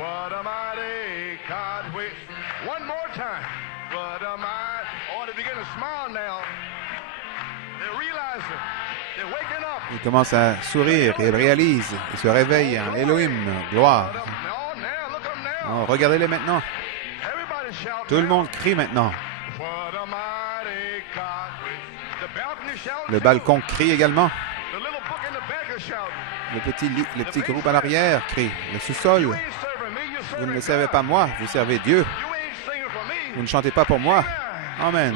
What a mighty God we... One more time. What a mighty... Oh, they begin to smile now. They realize it. They're waking up. Il commence à sourire et il réalise. Il se réveille. Hein. Elohim, gloire. Oh, regardez-les maintenant. Tout le monde crie maintenant. Le balcon crie également. Le petit groupe à l'arrière crie. Le sous-sol. Vous ne me servez pas moi, vous servez Dieu. Vous ne chantez pas pour moi. Amen.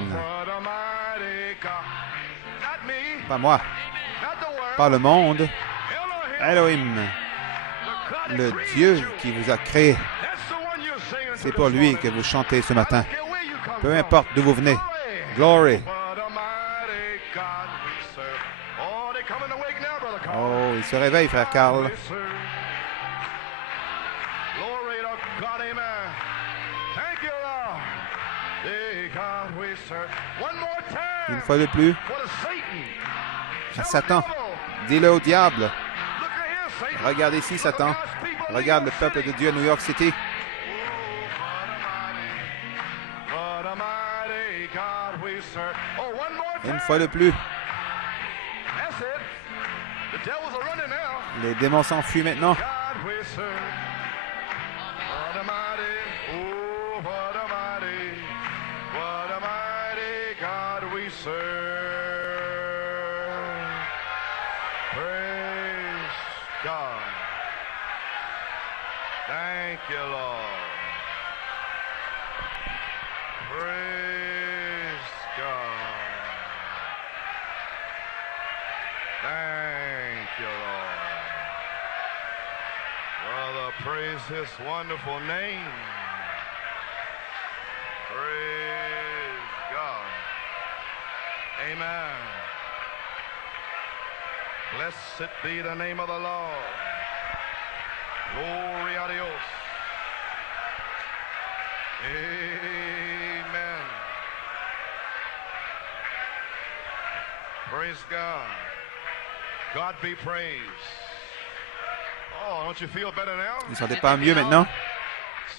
Pas moi. Pas le monde. Elohim. Le Dieu qui vous a créé. C'est pour lui que vous chantez ce matin. Peu importe d'où vous venez. Glory. Oh, il se réveille, frère Carl. Une fois de plus. À Satan. Dis-le au diable. Regarde ici, Satan. Regarde le peuple de Dieu à New York City. Une fois de plus. Les démons s'enfuient maintenant. Thank you, Lord. Praise God. Thank you, Lord. Brother, praise His wonderful name. Praise God. Amen. Blessed be the name of the Lord. Glory a Dios. Amen. Praise God. God be praised. Oh, don't you feel better now? Vous ne sentez pas mieux maintenant?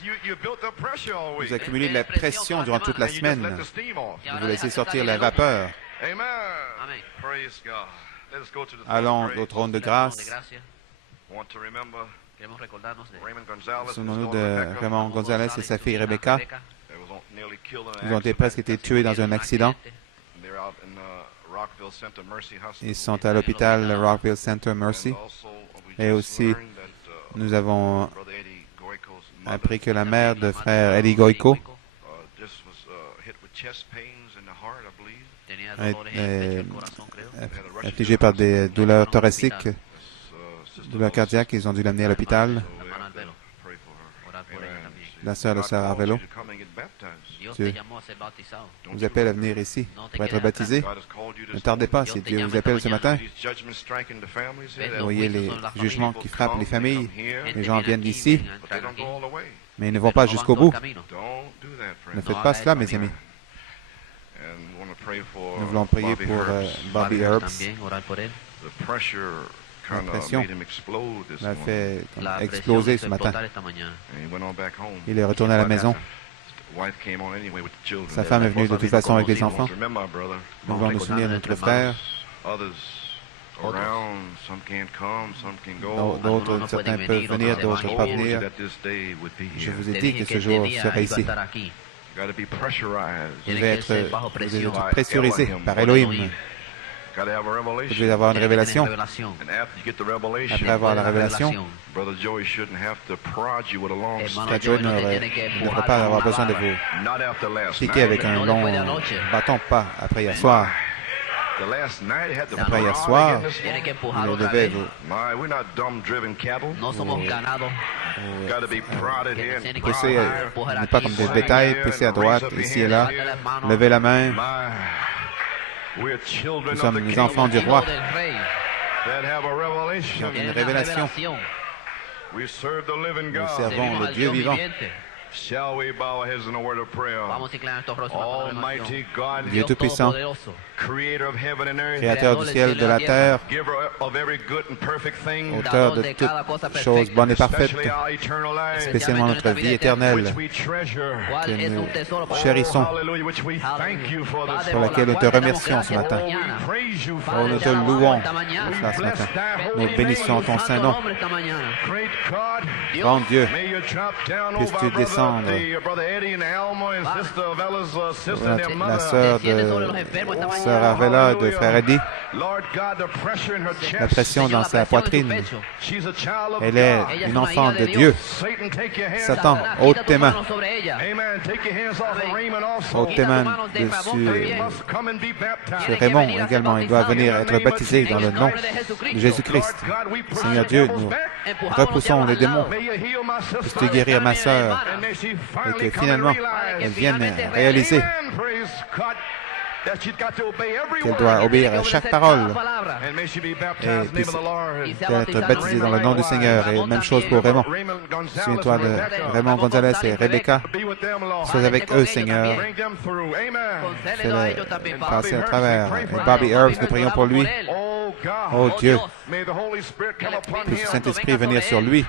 You built up pressure all week. Vous accumulez de la pression durant toute la semaine. Vous laissez sortir la vapeur. Amen. Praise God. Let us go to the Allons au trône de grâce. Want to remember Souvenons-nous de Raymond Gonzalez et sa fille Rebecca. Ils ont presque été tués dans un accident. Ils sont à l'hôpital Rockville Center Mercy. Et aussi, nous avons appris que la mère de frère Eddie Goico est affligée par des douleurs thoraciques, douleurs cardiaques. Ils ont dû l'amener à l'hôpital. La sœur de Sœur Arvelo. Dieu vous appelle à venir ici pour être baptisé. Ne tardez pas, si Dieu vous appelle ce matin. Vous voyez les jugements qui frappent les familles. Les gens viennent d'ici, mais ils ne vont pas jusqu'au bout. Ne faites pas cela, mes amis. Nous voulons prier pour Bobby Herbs. La pression l'a fait exploser ce matin. Il est retourné à la maison. Sa femme est venue de toute façon avec des enfants. Nous voulons nous souvenir de notre frère. D'autres, certains peuvent venir, d'autres ne peuvent pas venir. Je vous ai dit que ce jour serait ici. Vous devez être pressurisé par Elohim. Vous devez avoir une révélation. Après avoir la révélation, Frère Joey ne devrait pas avoir besoin de vous piquer avec un long bâton, pas après hier soir. Après hier soir, vous devez vous pousser, n'est pas comme des bétails, pousser à droite, ici et là, lever la main. Nous sommes les enfants du roi. Nous avons une révélation. Nous servons le Dieu vivant. Shall we bow our heads in a word of prayer? Almighty God, Dieu Tout-Puissant, Creator of heaven and earth, Créateur du ciel et de la terre, Giver of every good and perfect thing, auteur de toutes choses bonnes et parfaites, especially our eternal life, spécialement notre vie éternelle, which we treasure, que nous chérissons, hallelujah, which we thank you for this pour laquelle nous te remercions ce matin. praise you for Oh, nous te louons pour cela ce matin. Nous bénissons ton saint nom. great God. Grand Dieu, May you drop down puisses-tu over descendre brother Eddie and Alma and sister Bella's sister and their la mother. sœur Arvella, de frère Eddie, Lord God, the pressure in her chest. la pression dans sa poitrine. She's a child of Elle est God. une enfant de Dieu. Satan, take your hands Satan, off. ôte tes mains. Amen. Take your hands off of Raymond also. Ôte tes mains They dessus must come and be baptized. sur Raymond également. Il doit venir être baptisé dans le nom de Jésus-Christ. Seigneur Dieu, nous repoussons les démons. Puisses-tu guérir ma sœur et que finalement elle vienne réaliser qu'elle doit obéir à chaque parole et puisse être baptisée dans le nom du Seigneur. Et même chose pour Raymond. Souviens-toi de Raymond Gonzalez et Rebecca. Sois avec eux, Seigneur. Fais-les passer à travers. Et Bobby Herbs, nous prions pour lui. Oh Dieu, puisse le Saint-Esprit venir sur lui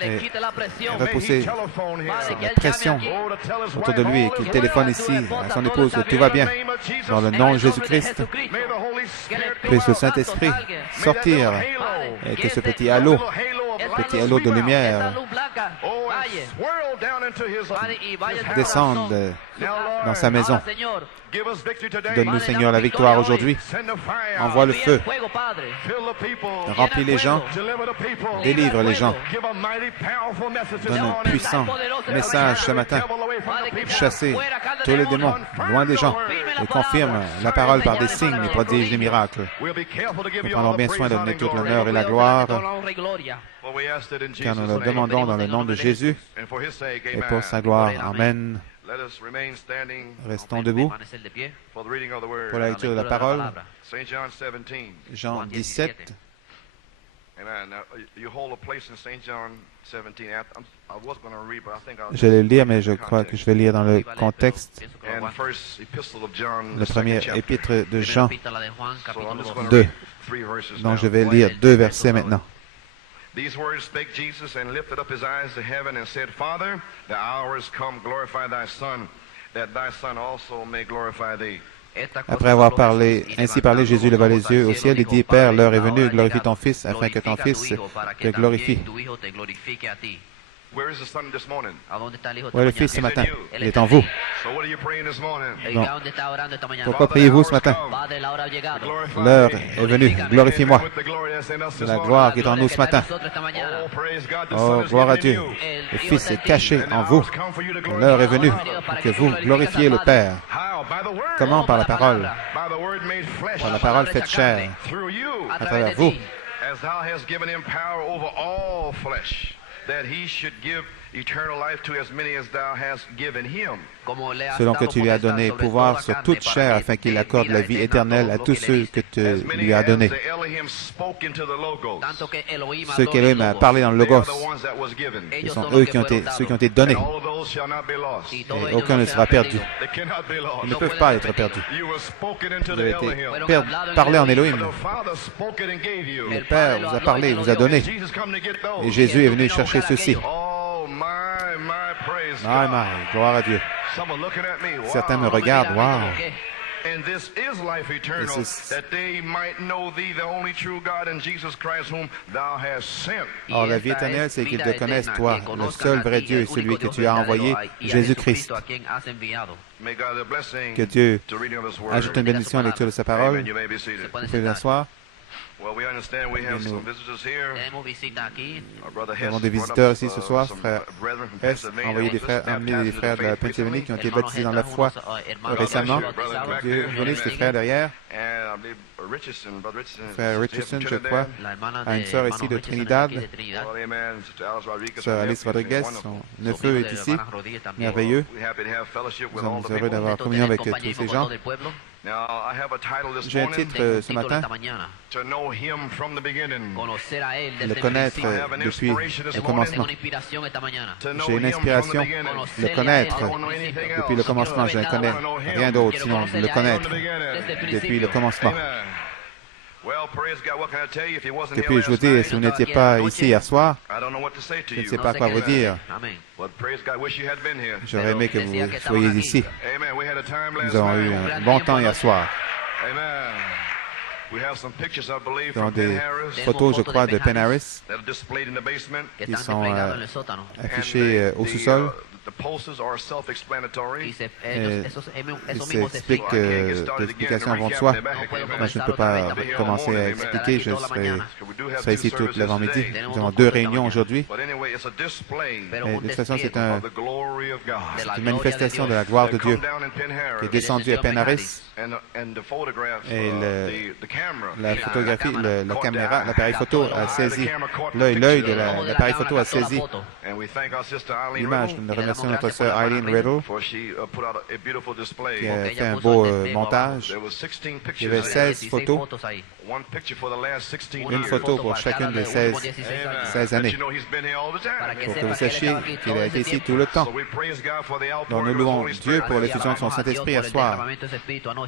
et repousser la pression autour de lui et qu'il téléphone ici à son épouse que tout va bien. Dans le nom de Jésus-Christ, puisse le Saint-Esprit sortir et que ce petit halo de lumière descende dans sa maison. Donne-nous, Seigneur, la victoire aujourd'hui. Envoie le feu. Remplis les gens. Délivre les gens. Donne un puissant message ce matin. Chasser tous les démons loin des gens et confirme la parole par des signes, des prodiges, des miracles. Nous prendrons bien soin de donner toute l'honneur et la gloire, car nous le demandons dans le nom de Jésus et pour sa gloire. Amen. Restons debout pour la lecture de la parole. Jean 17. Je vais le lire, mais je crois que je vais lire dans le contexte. Le premier épître de Jean 2, dont je vais lire 2 versets maintenant. These words spake Jesus and lifted up his eyes to heaven and said, Father, the hour is come, glorify thy Son, that thy Son also may glorify thee. Après avoir ainsi parlé, Jésus leva les yeux au ciel et dit, Père, l'heure est venue, glorifie ton Fils, afin que ton Fils te glorifie. Où est le Fils ce matin? Il est en vous. Donc, pourquoi priez-vous ce matin? L'heure est venue. Glorifiez-moi. C'est la gloire qui est en nous ce matin. Oh, gloire à Dieu. Le Fils est caché en vous. L'heure est venue pour que vous glorifiez le Père. Comment? Par la parole. Par la parole faite chair. À travers vous. Selon que tu lui as donné pouvoir sur toute chair, afin qu'il accorde la vie éternelle à tous ceux que tu lui as donnés. Ceux qu'Élohim a parlé dans le Logos, ce sont eux ceux qui ont été donnés. Et aucun ne sera perdu. Ils ne peuvent pas être perdus. Vous avez été parlé en Élohim. Le Père vous a parlé, vous a donné. Et Jésus est venu chercher ceci. Gloire à Dieu. Certains me regardent, wow. And this is life eternal, that they might know thee, the only true God, and Jesus Christ, whom thou hast sent. Or, la vie éternelle, c'est qu'ils te connaissent, toi, le seul vrai Dieu, celui que tu as envoyé, Jésus-Christ. Que Dieu ajoute une bénédiction à la lecture de sa parole. Vous pouvez vous asseoir. Nous avons des visiteurs ici ce soir, frère S, amené des frères de la Pennsylvanie qui ont été baptisés dans la foi récemment. Dieu bénisse les frères derrière. Frère Richardson, je crois, a une sœur ici de Trinidad. Sœur Alice Rodriguez, son neveu est ici, merveilleux. Nous sommes heureux d'avoir communion avec tous ces gens. J'ai un titre ce matin, le connaître depuis le commencement. J'ai une inspiration, le connaître depuis le commencement. Je ne connais rien d'autre sinon le connaître depuis le commencement. Et puis je vous dis, si vous n'étiez pas ici hier soir, je ne sais pas quoi vous dire. J'aurais aimé que vous soyez ici. Nous avons eu un bon temps hier soir. Nous avons des photos, je crois, de Penn Harris qui sont affichées au sous-sol. L'explication vont de soi. Moi, je ne peux pas commencer à expliquer. Je serai ici toute l'avant-midi. Nous avons 2 réunions aujourd'hui. De toute façon, c'est une manifestation de la gloire de Dieu qui est descendue à Penn Harris. Et la photographie, la caméra, l'appareil photo a saisi, l'œil de l'appareil photo a saisi l'image. Nous remercions notre sœur Eileen Riddle qui a fait un beau montage. Il y avait 16 photos, une photo pour chacune des 16 années. Pour que vous sachiez qu'il a été ici tout le temps. Donc nous louons Dieu pour l'effusion de son Saint-Esprit ce soir.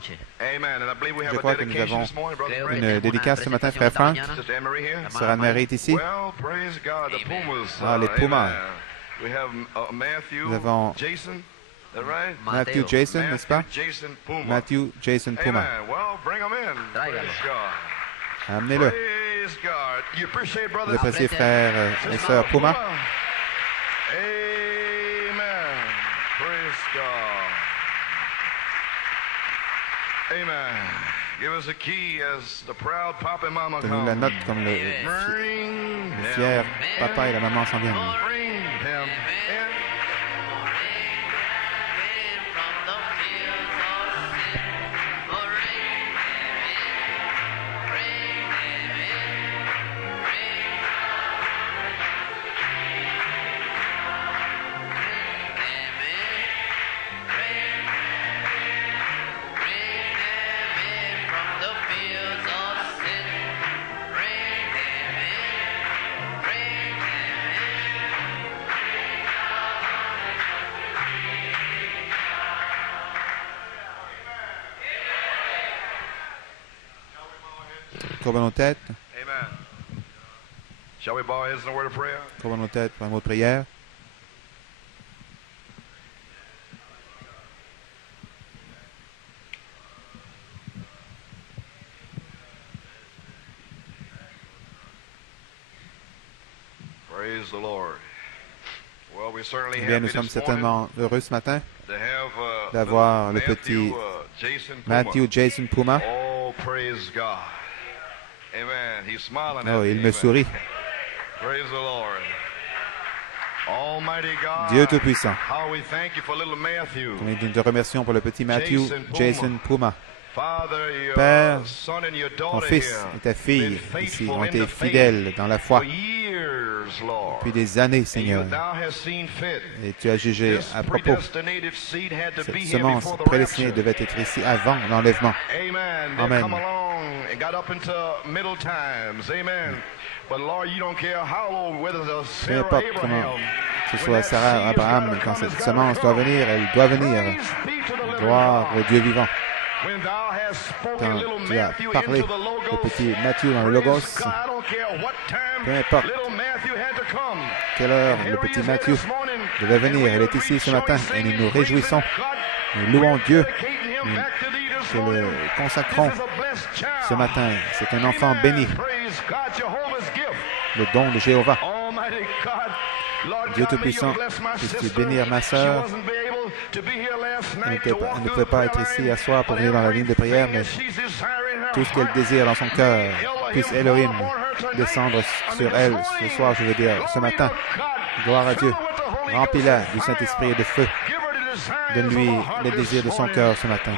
Je crois que nous avons une dédicace ce matin, frère Frank. Sœur Anne-Marie est ici. Ah, les Pumas. Nous avons Matthew Jason, n'est-ce pas? Matthew Jason Puma. Amenez-le. Vous appréciez frère et sœur Puma? Donnez-nous la note comme le fier papa et la maman s'en viennent. Courbons nos têtes. Courbons nos têtes pour un mot de prière. Eh bien, nous sommes certainement heureux ce matin d'avoir le petit Matthew Jason Puma. Oh, il me sourit. Dieu Tout-Puissant, nous te remercions pour le petit Matthew Jason Puma. Père, ton fils et ta fille ici ont été fidèles dans la foi depuis des années, Seigneur. Et tu as jugé à propos. Cette semence prédestinée devait être ici avant l'enlèvement. Amen. Peu importe comment que ce soit Sarah, Abraham, quand cette semence doit venir, elle doit venir. Gloire au Dieu vivant. Quand tu as parlé de petit Matthew dans le Logos, peu importe quelle heure le petit Matthew devait venir, il est ici ce matin et nous nous réjouissons. Nous louons Dieu. Nous le consacrons ce matin. C'est un enfant béni. Le don de Jéhovah. Dieu Tout-Puissant, puisses-tu bénir ma sœur. Elle ne pouvait pas être ici hier soir pour venir dans la ligne de prière, mais tout ce qu'elle désire dans son cœur, puisse Elohim descendre sur elle ce soir, je veux dire, ce matin. Gloire à Dieu. Remplis-la du Saint-Esprit et de feu. Donne-lui les désirs de son cœur ce matin.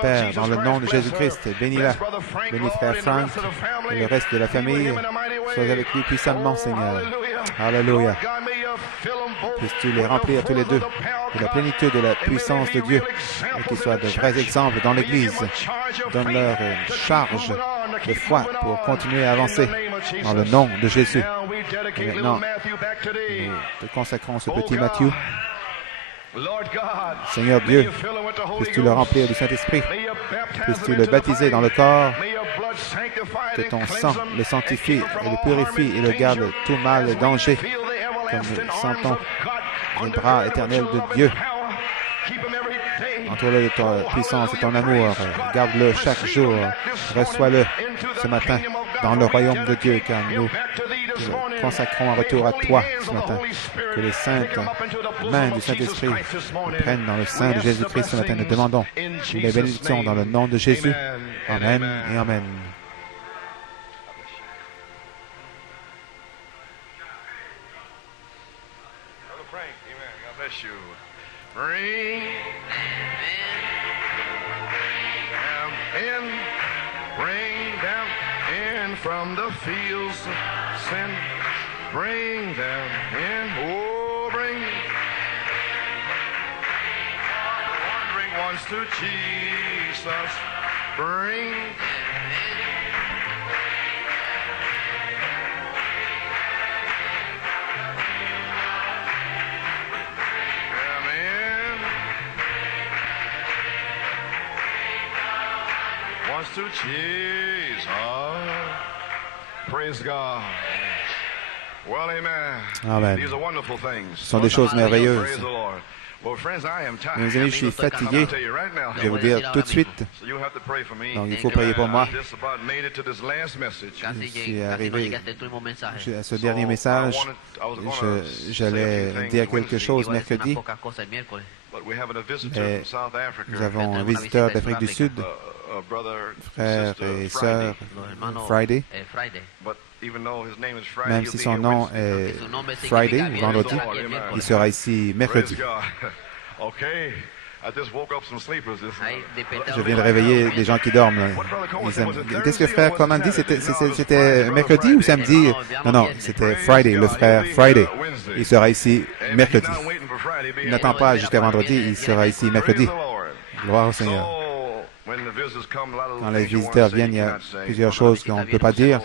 Père, dans le nom de Jésus-Christ, bénis-la. Bénis frère Frank et le reste de la famille. Sois avec lui puissamment, Seigneur. Alléluia. Puisses-tu les remplir tous les deux de la plénitude de la puissance de Dieu et qu'ils soient de vrais exemples dans l'Église. Donne-leur une charge de foi pour continuer à avancer dans le nom de Jésus. Et maintenant, nous te consacrons ce petit Matthieu. Seigneur Dieu, puisses-tu le remplir du Saint-Esprit, puisses-tu le baptiser dans le corps, que ton sang le sanctifie et le purifie et le garde de tout mal et danger, comme nous sentons les bras éternels de Dieu. Entoure-le de ta puissance et ton amour, garde-le chaque jour, reçois-le ce matin dans le royaume de Dieu, car nous le consacrons en retour à toi ce matin. Que les saintes mains du Saint-Esprit prennent dans le sein de Jésus-Christ ce matin. Nous demandons les bénédictions dans le nom de Jésus. Amen et Amen. From the fields, send, bring them in, oh, bring ones to Jesus, bring them in, ones to Jesus. Praise God. Well, amen. Amen. These are wonderful things. Ce sont des choses merveilleuses. Praise the Lord. Well, friends, I am tired. Mes amis, je suis fatigué. Je vais vous dire tout de suite. Donc, il faut prier pour moi. Je suis arrivé à ce dernier message. J'allais dire quelque chose mercredi. Mais nous avons un visiteur d'Afrique du Sud, frère et sœur Friday. Même si son nom est Friday, ou vendredi, il sera ici mercredi. Je viens de réveiller des gens qui dorment. Qu'est-ce que frère Coman dit? C'était mercredi ou samedi? Non, c'était Friday, le frère Friday. Il sera ici mercredi. Il n'attend pas jusqu'à vendredi, il sera ici mercredi. Gloire au Seigneur. Quand les visiteurs viennent, il y a plusieurs choses qu'on ne peut pas dire.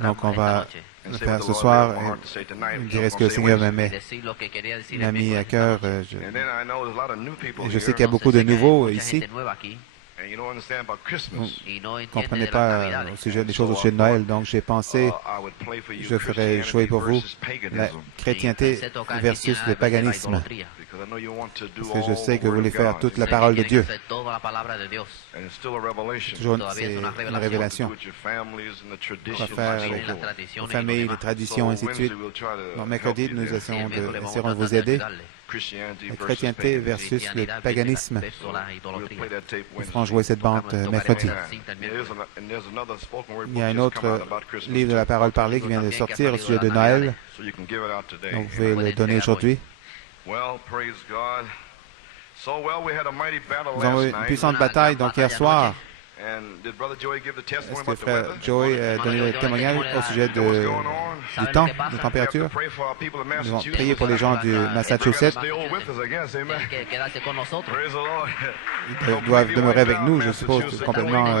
Donc, on va le faire ce soir. Je dirais ce que le Seigneur m'a mis à cœur. Je sais qu'il y a beaucoup de nouveaux ici. Vous ne comprenez pas au sujet des choses au sujet de Noël, donc j'ai pensé, je ferai jouer pour vous la chrétienté versus le paganisme. Parce que je sais que vous voulez faire toute la parole de Dieu. Toujours, c'est une révélation. Quoi faire avec vos familles, les traditions, ainsi de suite. Donc, mercredi, nous essaierons de vous aider. La chrétienté versus le paganisme. Nous ferons jouer cette bande mercredi. Il y a un autre livre de la parole parlée qui vient de sortir au sujet de Noël. Donc, vous pouvez le donner aujourd'hui. Nous avons eu une puissante bataille donc hier soir. Est-ce que frère Joey a donné le témoignage au sujet du temps, de température? Nous allons prier pour les gens du Massachusetts. Ils doivent demeurer avec nous, je suppose, complètement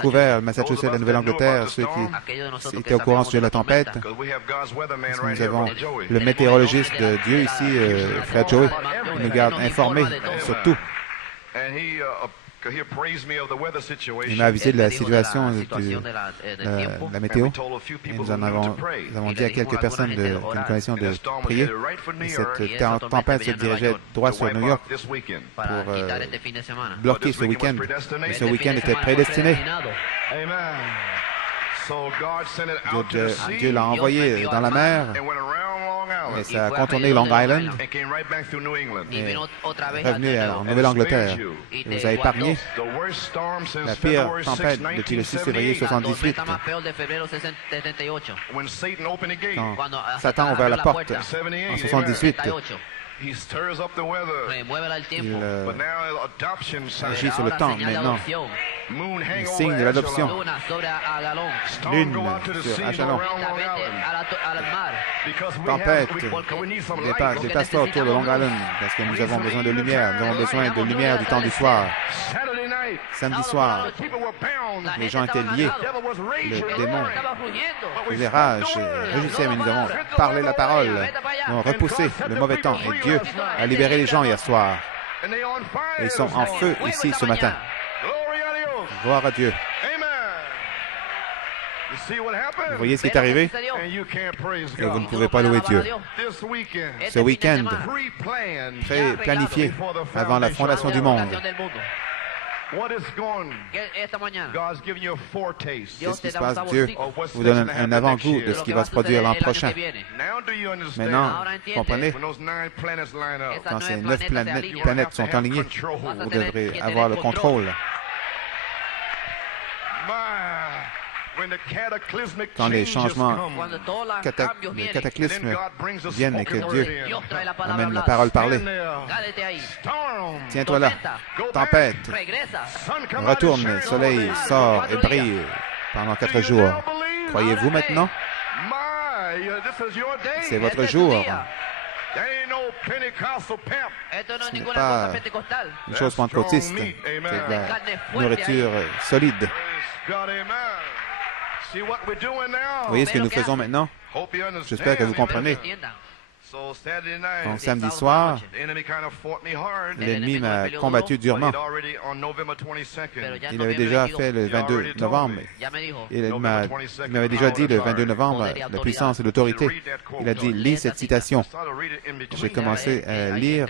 couverts. Massachusetts, la Nouvelle-Angleterre, ceux qui étaient au courant au sujet de la tempête. Parce que nous avons le météorologiste de Dieu ici, frère Joey, qui nous garde informés sur tout. Il m'a avisé de la situation de la météo. Et nous avons dit à quelques personnes que nous connaissions de prier. Et cette tempête se dirigeait droit sur New York pour bloquer ce week-end. Et ce week-end était prédestiné. Dieu l'a envoyé dans la mer et ça a contourné Long Island et est revenu en Nouvelle-Angleterre. Il nous a épargné la pire tempête depuis le 6 février 1978. Quand Satan a ouvert la porte en 1978, He stirs up the weather. Il But now adoption sign. agit sur le temps maintenant. Moon Le hang signe over de l'adoption. Storm Lune go out to the sur sea, Achalon. go around Long Island. Because we Tempête. we need some Dépasse-toi autour de Long Island parce que nous avons besoin de lumière. Nous avons besoin de lumière du temps du soir. Saturday night. Samedi soir, People were bound. les gens étaient liés. Devil was raging. Le démon faisait rage, rugissait, mais nous avons parlé la parole. Nous avons repoussé le mauvais temps. Et Dieu a libéré les gens hier soir. And they on fire. Et ils sont en feu ici ce matin. Glory a Dios. Gloire à Dieu. Amen. You see what happened? Vous voyez ce qui est arrivé? And you can't praise Et vous ne God. pouvez pas louer Dieu. This weekend, Ce week-end, pre-planned. très planifié avant la fondation du monde. What is going? God's giving you a foretaste. Qu'est-ce qui se passe? Dieu vous donne un avant-goût de ce qui va se produire l'an prochain. Now do you understand? Maintenant, vous comprenez? When those 9 planets line up, Quand ces 9 planètes sont alignées, vous devrez avoir le contrôle. when the cataclysmic Quand les changes changements, come, les cataclysmes then God brings a viennent et que spoken Dieu word in. amène la parole parlée. Stand there. Storm. Tiens-toi là, Go back. tempête, Sun come out and retourne, shine le soleil all day. sort et brille pendant 4 jours. Croyez-vous maintenant? My, this is your day. C'est votre jour. There ain't no Pentecostal pep. Ce n'est pas une chose pentecôtiste. C'est de la nourriture solide. Praise God, amen. See what we're doing now. Vous voyez ce que nous faisons maintenant? Hope you understand. J'espère que vous comprenez. So Saturday night, Donc samedi soir, the enemy kind of fought me hard. l'ennemi m'a combattu But durement. he'd already on November 22nd. Il avait déjà fait le 22 novembre. Il m'avait déjà dit le 22 novembre la puissance et l'autorité. Il a dit, lis cette citation. J'ai commencé à lire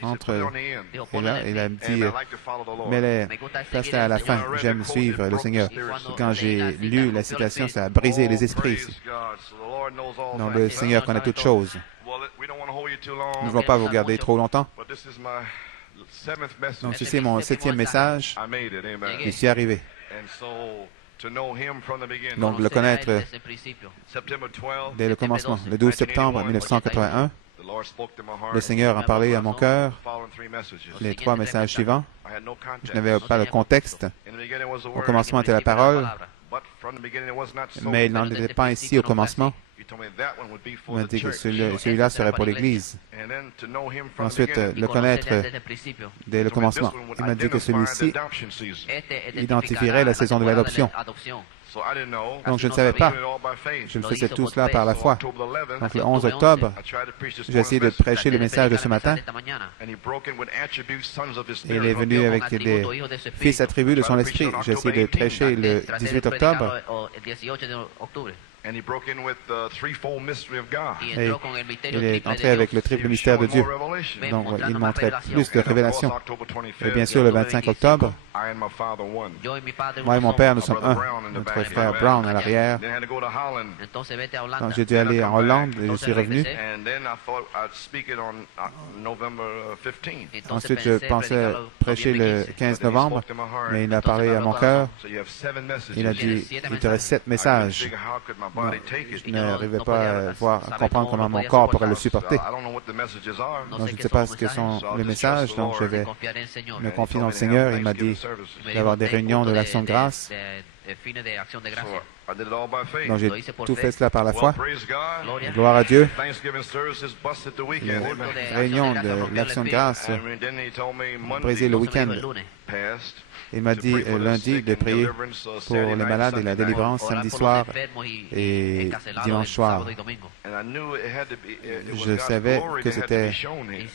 entre et là, il a dit, mais place-la à la fin. J'aime suivre le Seigneur. Quand j'ai lu la citation, ça a brisé les esprits. Donc le Seigneur connaît toutes choses. Nous ne voulons pas vous garder trop longtemps. Donc ceci est mon 7e message. J'y suis arrivé. Donc le connaître dès le commencement, le 12 septembre 1981, le Seigneur a parlé à mon cœur les 3 messages suivants. Je n'avais pas le contexte. Au commencement était la parole, mais il n'en était pas ainsi au commencement. Il m'a dit que celui-là serait pour l'Église. Ensuite, le connaître dès le commencement. Il m'a dit que celui-ci identifierait la saison de l'adoption. Donc je ne savais pas. Je le faisais tout cela par la foi. Donc le 11 octobre, j'ai essayé de prêcher le message de ce matin. Et il est venu avec les fils attributs de son esprit. J'ai essayé de prêcher le 18 octobre. Et il est entré avec le triple mystère de Dieu. Donc, il montrait plus de révélations. Et bien sûr, le 25 octobre, moi et mon père, nous sommes un. Notre frère Brown à l'arrière. Donc, j'ai dû aller en Hollande et je suis revenu. Ensuite, je pensais prêcher le 15 novembre, mais il a parlé à mon cœur. Il a dit, il te reste 7 messages. Non, je n'arrivais pas à comprendre comment mon corps pourrait le supporter. Donc, je ne sais pas ce que sont les messages, donc je vais me confier dans le Seigneur. Il m'a dit d'avoir des réunions de l'Action de grâce. Donc, j'ai tout fait cela par la foi. Gloire à Dieu. Les réunions de l'Action de grâce ont brisé le week-end. Il m'a dit lundi de prier pour les malades et la délivrance samedi soir et dimanche soir. Je savais que c'était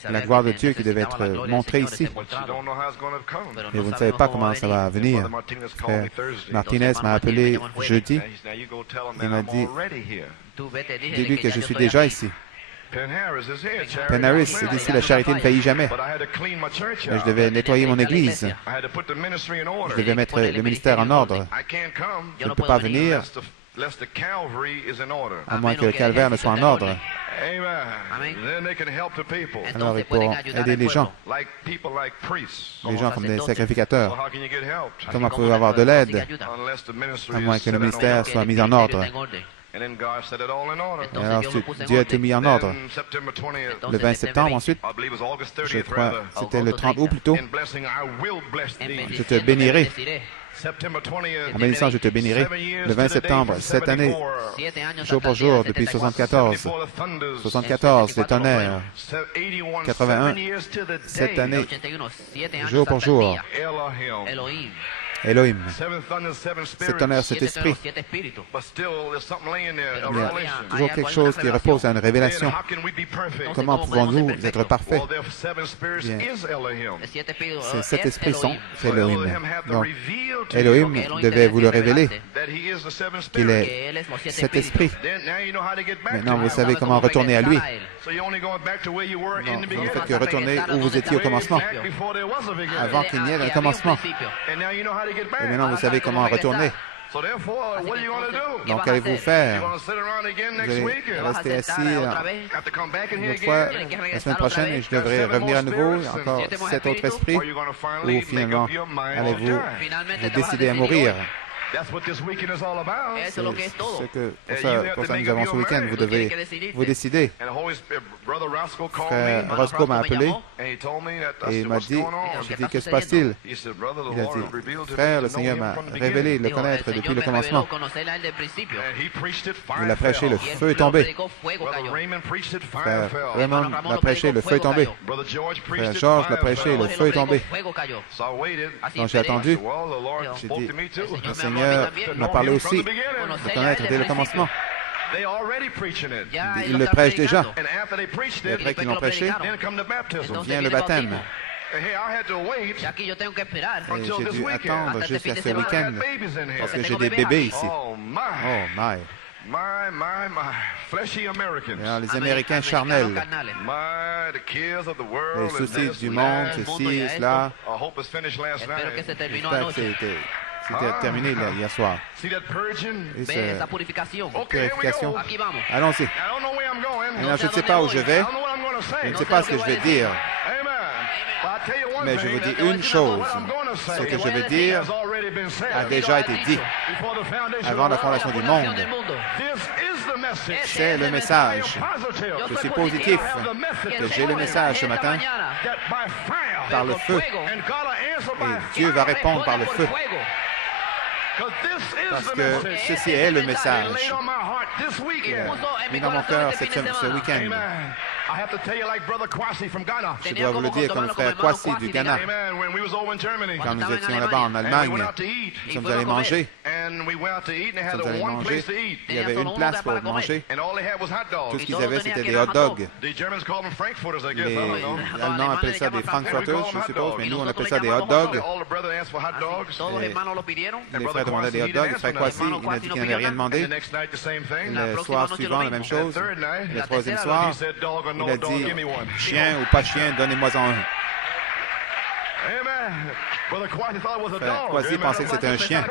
la gloire de Dieu qui devait être montrée ici. Mais vous ne savez pas comment ça va venir. Frère Martinez m'a appelé jeudi. Il m'a dit, dis-lui que je suis déjà ici. Penn Harris est ici, la charité ne faillit jamais. Mais je devais nettoyer mon église. Je devais mettre le ministère en ordre. Je ne peux pas venir à moins que le calvaire ne soit en ordre. Alors ils pourront aider les gens comme des sacrificateurs. Comment pouvez-vous avoir de l'aide à moins que le ministère soit mis en ordre? Et alors, Dieu a tout mis en ordre. Le 20 septembre, ensuite, je crois, c'était le 30 août plutôt, je te bénirai. En bénissant, je te bénirai. Le 20 septembre, cette année, jour pour jour, depuis 74, les tonnerres, 81, cette année, jour pour jour, Elohim, cet tonnerre, cet esprit. Il y a toujours quelque chose qui repose à une révélation. Comment pouvons-nous être parfaits? Bien, c'est cet esprit c'est Elohim. Donc, Elohim devait vous le révéler, qu'il est cet esprit. Maintenant, vous savez comment retourner à lui. Non, vous ne faites que retourner où vous étiez au commencement, avant qu'il n'y ait un commencement. Et maintenant, vous savez comment retourner. Donc, qu'allez-vous faire? Vous allez rester assis une autre fois la semaine prochaine et je devrais revenir à nouveau, encore cet autre esprit, ou finalement, allez-vous vous décider à mourir? C'est pour ça nous avons ce week-end. Vous devez vous décider. Frère Roscoe m'a appelé et il m'a dit, j'ai dit, que se passe-t-il? Il a dit, frère, le Seigneur m'a révélé le connaître depuis le commencement. Il a prêché, le feu est tombé. Frère Raymond l'a prêché, le feu est tombé. Frère George l'a prêché, le feu est tombé. Donc j'ai attendu. J'ai dit, le Seigneur m'a parlé aussi de connaître dès le commencement. Ils le prêchent déjà. Et après qu'ils l'ont prêché, vient le baptême. Et j'ai dû attendre jusqu'à ce week-end parce que j'ai des bébés ici. Oh my! Alors, les Américains charnels, les soucis du monde, ceci, cela. J'espère que c'était terminé hier soir. Et cette purification. Allons-y. Alors, je ne sais pas où je vais. Je ne sais pas ce que je vais dire. Mais je vous dis une chose. Ce que je vais dire a déjà été dit avant la fondation du monde. C'est le message. Je suis positif que j'ai le message ce matin par le feu. Et Dieu va répondre par le feu. Parce que ceci est le message mis dans mon cœur ce week-end. Je dois vous le dire comme le frère Kwasi du Ghana. Quand nous étions là-bas en Allemagne, nous sommes allés manger. Il y avait une place pour manger. Tout ce qu'ils avaient, c'était des hot dogs. Les Allemands appellent ça des Frankfurters, je suppose, mais nous, on appelle ça des hot dogs. Les frères demandaient des hot dogs. Le frère Kwasi, il a dit qu'il n'avait rien demandé. Le soir suivant, la même chose. Le troisième soir, il a dit, chien ou pas chien, donnez-moi-en un. Kwasi pensait que c'était un chien.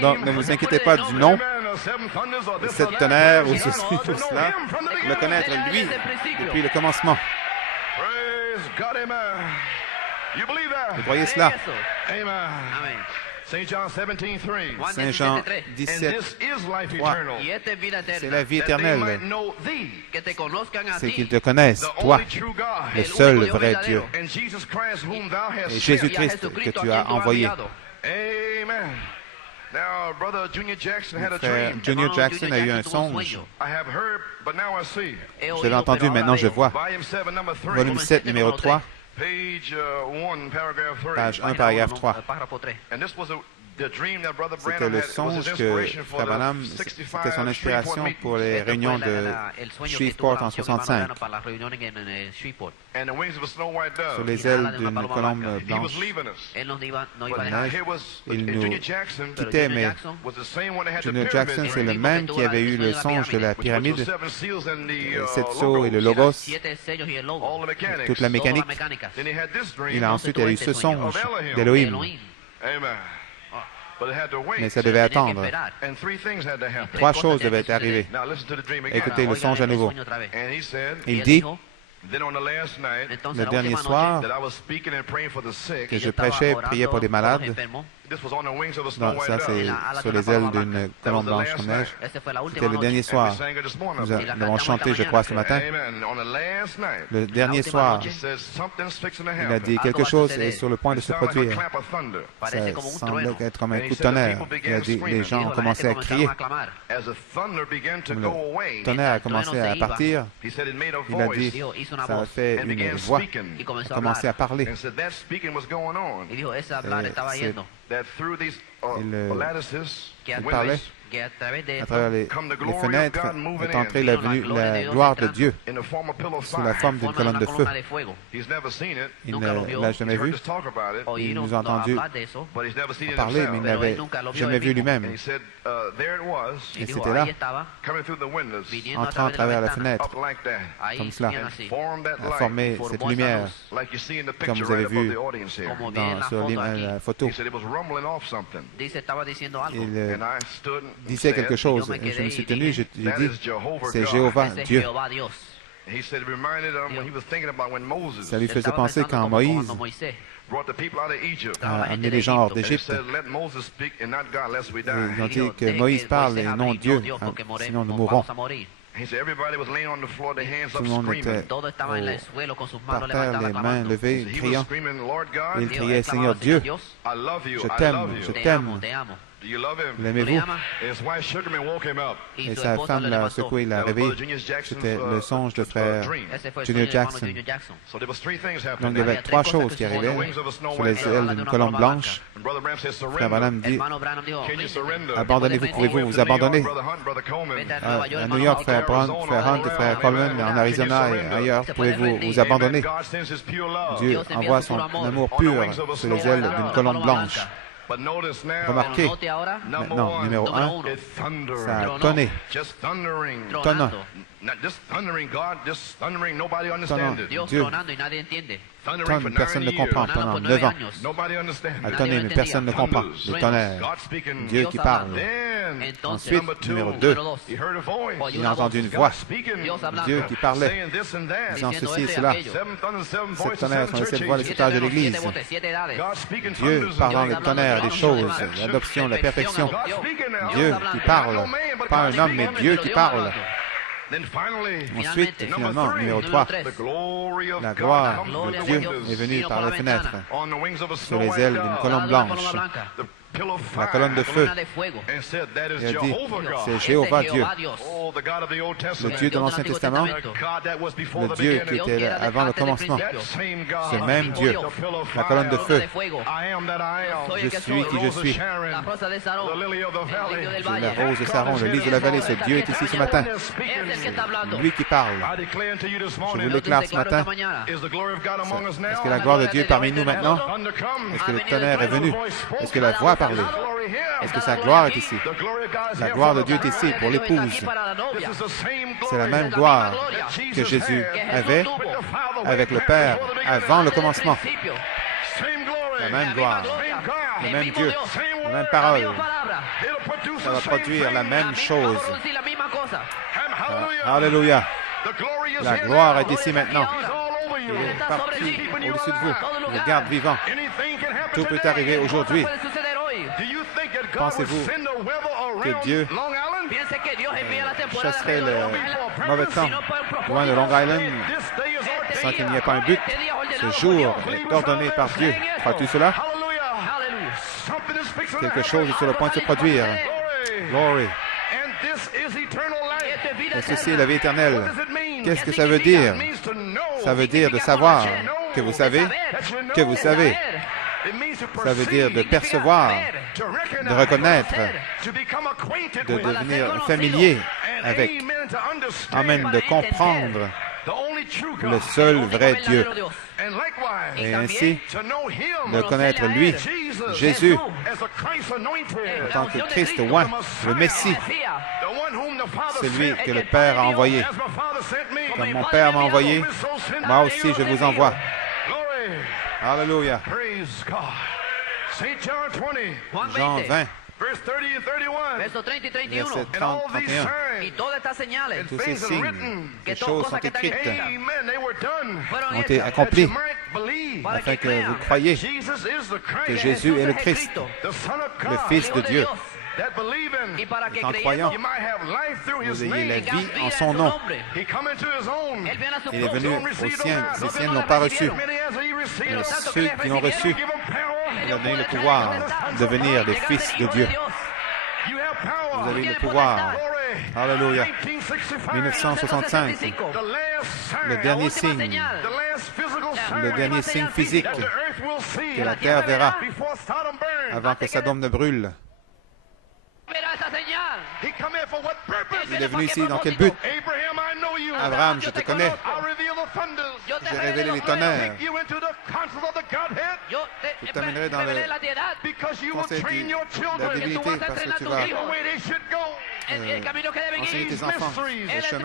Donc, ne vous inquiétez pas du nom, cette tonnerre ou ceci ou cela. Le connaître, lui, depuis le commencement. Vous croyez cela? Saint Jean 17, 3. C'est la vie éternelle. C'est qu'ils te connaissent, toi, le seul vrai Dieu, et Jésus-Christ que tu as envoyé. Frère Junior Jackson a eu un songe. Je l'ai entendu, maintenant je vois. Volume 7, numéro 3. Page 1, paragraphe 3. C'était le songe que Frère Branham, c'était son inspiration pour les réunions de Shreveport en 65. Sur les ailes d'une colombe blanche, il nous quittait, mais Junior Jackson, c'est le même qui avait eu le songe de la pyramide, 7 sceaux et le logos, toute la mécanique. Il a ensuite eu ce songe d'Elohim. Mais ça devait attendre. 3 choses devaient arriver. Écoutez le songe à nouveau. Il dit, le dernier soir, que je prêchais et priais pour des malades, Non, ça c'est sur les ailes d'une colombe blanche comme neige. C'était le dernier soir. Nous l'avons chanté, je crois, ce matin. Le dernier soir, il a dit quelque chose est sur le point de se produire. Ça semblait être comme un coup de tonnerre. Il a dit, les gens ont commencé à crier. Le tonnerre a commencé à partir. Il a dit, ça a fait une voix. Il a commencé à parler. Il parlait à travers les fenêtres est entrée la gloire de Dieu sous la forme d'une colonne de feu. Il ne l'a jamais vu. Il nous a entendu parler, mais il n'avait jamais vu lui-même. Et c'était là, entrant à travers la fenêtre, comme cela, a formé cette lumière, comme vous avez vu sur la photo. Il disait quelque chose, et je me suis tenu, j'ai dit, c'est Jéhovah, Dieu. Ça lui faisait penser quand Moïse a amené les gens hors d'Égypte. Ils ont dit que Moïse parle et non Dieu, sinon nous mourrons. Tout le monde était par terre, les mains levées, criant. Il criait, Seigneur Dieu, je t'aime, je t'aime. L'aimez-vous? Et sa femme l'a secoué, l'a réveillé. C'était le songe de frère Junior Jackson. Donc il y avait trois choses qui arrivaient sur les ailes d'une colombe blanche. Frère Branham dit, abandonnez-vous, pouvez-vous vous abandonner? À New York, frère Brown, frère Hunt et frère Coleman, en Arizona et ailleurs, pouvez-vous vous abandonner? Dieu envoie son amour pur sur les ailes d'une colombe blanche. Remarquez, maintenant, numéro 1, ça a tonné. Tonnant. Dieu tonne, personne ne comprend pendant 9 ans. A tonné, mais personne ne comprend. Le tonnerre. Dieu qui parle. Ensuite, numéro 2, il a entendu une voix. Dieu qui parlait, disant ceci et cela. Cette tonnerre sont les 7 voix, les 7 âges de l'Église. Dieu parlant des tonnerres, des choses, l'adoption, la perfection. Dieu qui parle, pas un homme, mais Dieu qui parle. Ensuite, finalement, numéro 3, la gloire de Dieu est venue par la fenêtre sur les ailes d'une colombe blanche. La colonne de feu. Il a dit, c'est Jéhovah Dieu. Le Dieu de l'Ancien Testament, le Dieu qui était là avant le commencement. Ce même Dieu. La colonne de feu. Je suis qui je suis. C'est la rose de Saron, le lys de la vallée. Ce Dieu est ici ce matin. Lui qui parle. Je vous déclare ce matin. Est-ce que la gloire de Dieu est parmi nous maintenant? Est-ce que le tonnerre est venu? Est-ce que la voix parler? Est-ce que sa gloire est ici? La gloire de Dieu est ici pour l'épouse. C'est la même gloire que Jésus avait avec le Père avant le commencement. La même gloire, le même Dieu, la même parole. Ça va produire la même chose. Alléluia. La gloire est ici maintenant. Il est partout au-dessus de vous. Il le garde vivant. Tout peut arriver aujourd'hui. Pensez-vous que Dieu chasserait le mauvais temps loin de Long Island sans qu'il n'y ait pas un but? Ce jour est ordonné par Dieu. Crois-tu cela? Quelque chose est sur le point de se produire. Glory. Et ceci est la vie éternelle. Qu'est-ce que ça veut dire? Ça veut dire de savoir que vous savez, que vous savez. Ça veut dire de percevoir, de reconnaître, de devenir familier avec, amen, de comprendre le seul vrai Dieu. Et ainsi, de connaître lui, Jésus, en tant que Christ oint, le Messie, celui que le Père a envoyé. Comme mon Père m'a envoyé, moi aussi je vous envoie. Alléluia. Jean 20. Versos 30 y 31. Versets 30, 31. Y todas estas señales Tous ces signes, ces choses sont écrites, fueron ont été hechas accomplies, para afin que que vous crean croyiez que Jésus est le Christ, Christ, le Fils de Dieu. y para que En croyant, creyendo vous ayez la vie en son nom. Él viene a su Il est venu propio. aux siens, ces siens ne l'ont pas reçu. Mais ceux qui l'ont reçu, il a donné le pouvoir de devenir les fils de Dieu. Vous avez le pouvoir. Alléluia. 1965, le dernier signe physique que la terre verra avant que Sodome ne brûle. Il est venu ici dans quel but? Abraham, je te connais. J'ai révélé les tonnerres. Je t'amènerai dans le conseil de la divinité parce que tu vas enseigner tes enfants le chemin sur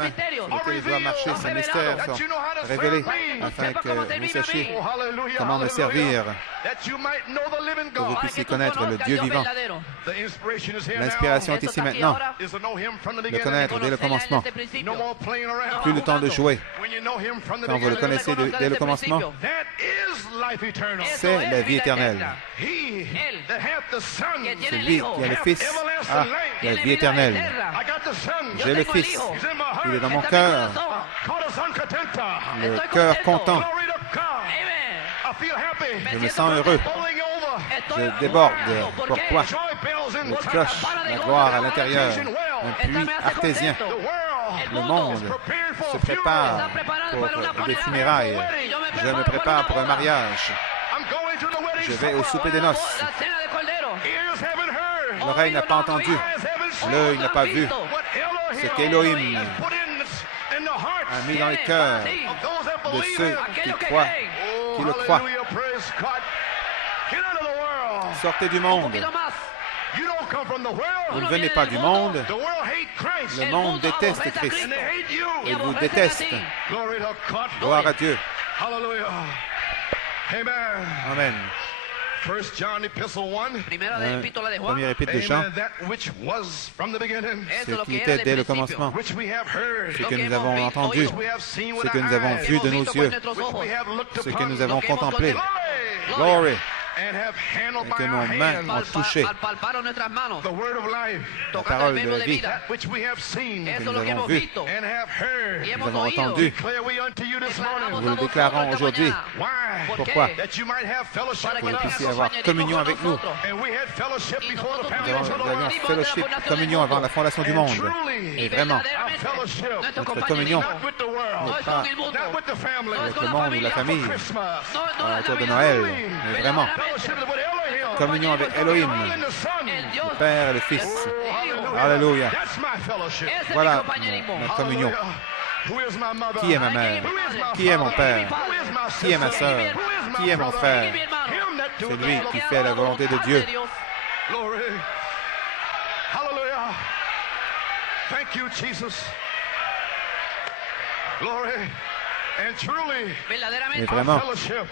lequel ils doivent marcher. Ces mystères sont révélés afin que vous sachiez comment me servir, que vous puissiez connaître le Dieu vivant. L'inspiration est ici maintenant, de connaître dès le commencement. Plus le temps de jouer. Quand vous le connaissez dès le commencement, c'est la vie éternelle. Celui qui a le Fils a la vie éternelle. J'ai le Fils. Il est dans mon cœur. Le cœur content. Je me sens heureux. Je déborde. Pourquoi? Le cloche, la gloire à l'intérieur, un puits artésien. Le monde se prépare pour des funérailles. Je me prépare pour un mariage. Je vais au souper des noces. L'oreille n'a pas entendu. L'œil n'a pas vu. Ce qu'Élohim a mis dans les cœurs de ceux qui croient, qui le croient. Sortez du monde. Vous ne venez pas du monde. Le monde déteste Christ. Il vous déteste. Gloire à Dieu. Amen. Première épître de Jean, ce qui était dès le commencement, ce que nous avons entendu, ce que nous avons vu de nos yeux, ce que nous avons contemplé. Glory. Et que nos mains ont touché la parole de la vie que nous avons vue, nous avons entendu. Nous vous le déclarons aujourd'hui. Pourquoi? Pour que vous puissiez avoir communion avec nous. Nous avions fellowship, communion avant la fondation du monde. Et vraiment, notre communion n'est pas avec le monde ou la famille autour de Noël, mais vraiment communion avec Elohim, le Père et le Fils. Alléluia. Voilà notre communion. Qui est ma mère? Qui est mon père? Qui est ma sœur? Qui est mon frère? Celui qui fait la volonté de Dieu. Hallelujah. Thank you, Jesus. Glory. Et vraiment,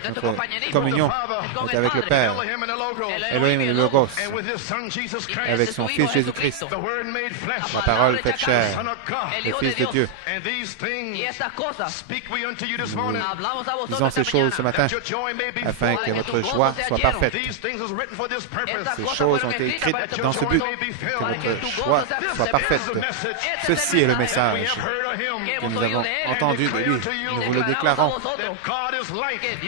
notre communion est avec le Père, Elohim et le Logos, avec son Fils Jésus-Christ, la parole faite chair, le Fils de Dieu. Nous disons ces choses ce matin afin que votre joie soit parfaite. Ces choses ont été écrites dans ce but, que votre joie soit parfaite. Ceci est le message que nous avons entendu de lui. Nous le déclarons,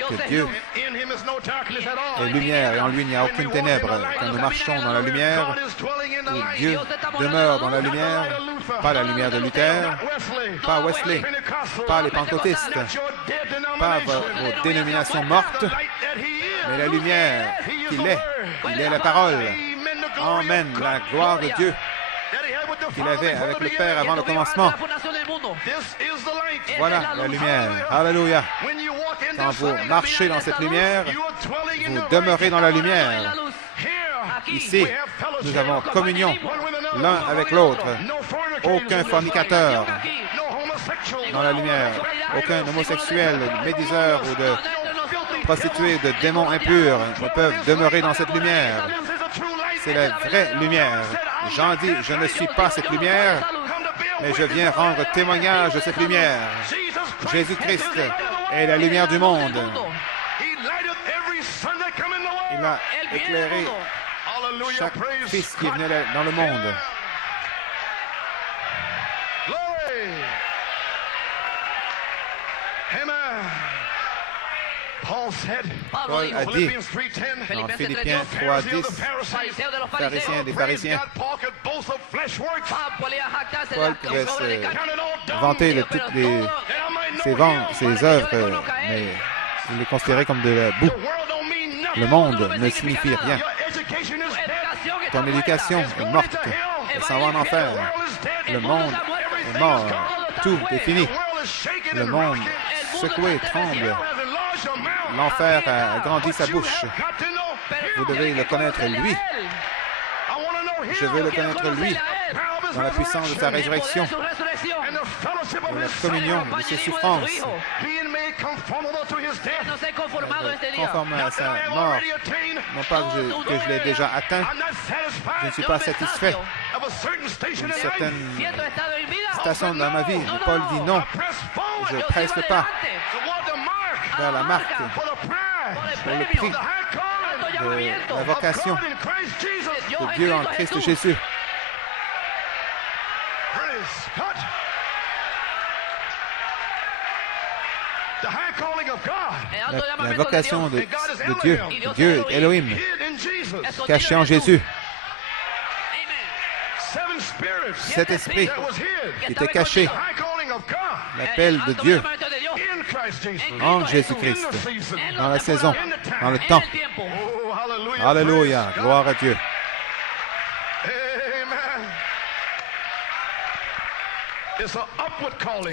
que Dieu est lumière et en lui il n'y a aucune ténèbre. Quand nous marchons dans la lumière, où Dieu demeure dans la lumière, pas la lumière de Luther, pas Wesley, pas les pentecôtistes, pas vos dénominations mortes, mais la lumière qu'il est. Il est la parole. Amen. La gloire de Dieu qu'il avait avec le Père avant le commencement. Voilà la lumière. Alléluia. Quand vous marchez dans cette lumière, vous demeurez dans la lumière. Ici, nous avons communion l'un avec l'autre. Aucun fornicateur dans la lumière. Aucun homosexuel, médiseur ou de prostituée, de démons impurs ne peuvent demeurer dans cette lumière. c'est la vraie lumière. Jean dit, je ne suis pas cette lumière, mais je viens rendre témoignage de cette lumière. Jésus-Christ est la lumière du monde. Il a éclairé chaque fils qui venait dans le monde. Paul a dit dans Philippiens 3:10, pharisiens des pharisiens, Paul pouvait se vanter de toutes ses œuvres, mais il les considérait comme de la boue. Le monde ne signifie rien. Ton éducation est morte. Elle s'en va en enfer. Le monde est mort. Tout est fini. Le monde secoué, tremble. L'enfer a agrandi sa bouche. Vous devez le connaître, lui. Je veux le connaître, lui, dans la puissance de sa résurrection, dans la communion de ses souffrances, conforme à sa mort. Non pas que je l'ai déjà atteint, je ne suis pas satisfait d'une certaine station dans ma vie. Mais Paul dit non, je presse le pas vers la marque, pour le prix de la vocation de Dieu en Christ Jésus. La vocation de Dieu, Dieu est Elohim, caché en Jésus. Cet esprit qui était caché, l'appel de Dieu en Jésus-Christ, dans la saison, dans le temps. Alléluia, gloire à Dieu.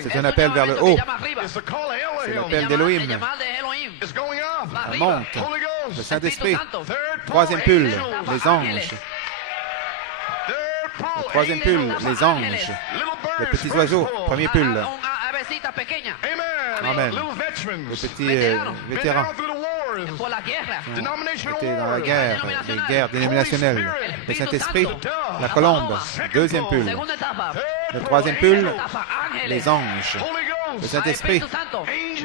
C'est un appel vers le haut. C'est l'appel d'Elohim. Ça monte. Le Saint-Esprit. Troisième pull, les anges. Le troisième pull, les anges. Les petits oiseaux, premier pull. Amen. Les petits vétérans étaient dans la guerre, les guerres dénominationnelles. Le Saint-Esprit, la colombe, deuxième pull. Le troisième pull, les anges. Le Saint-Esprit,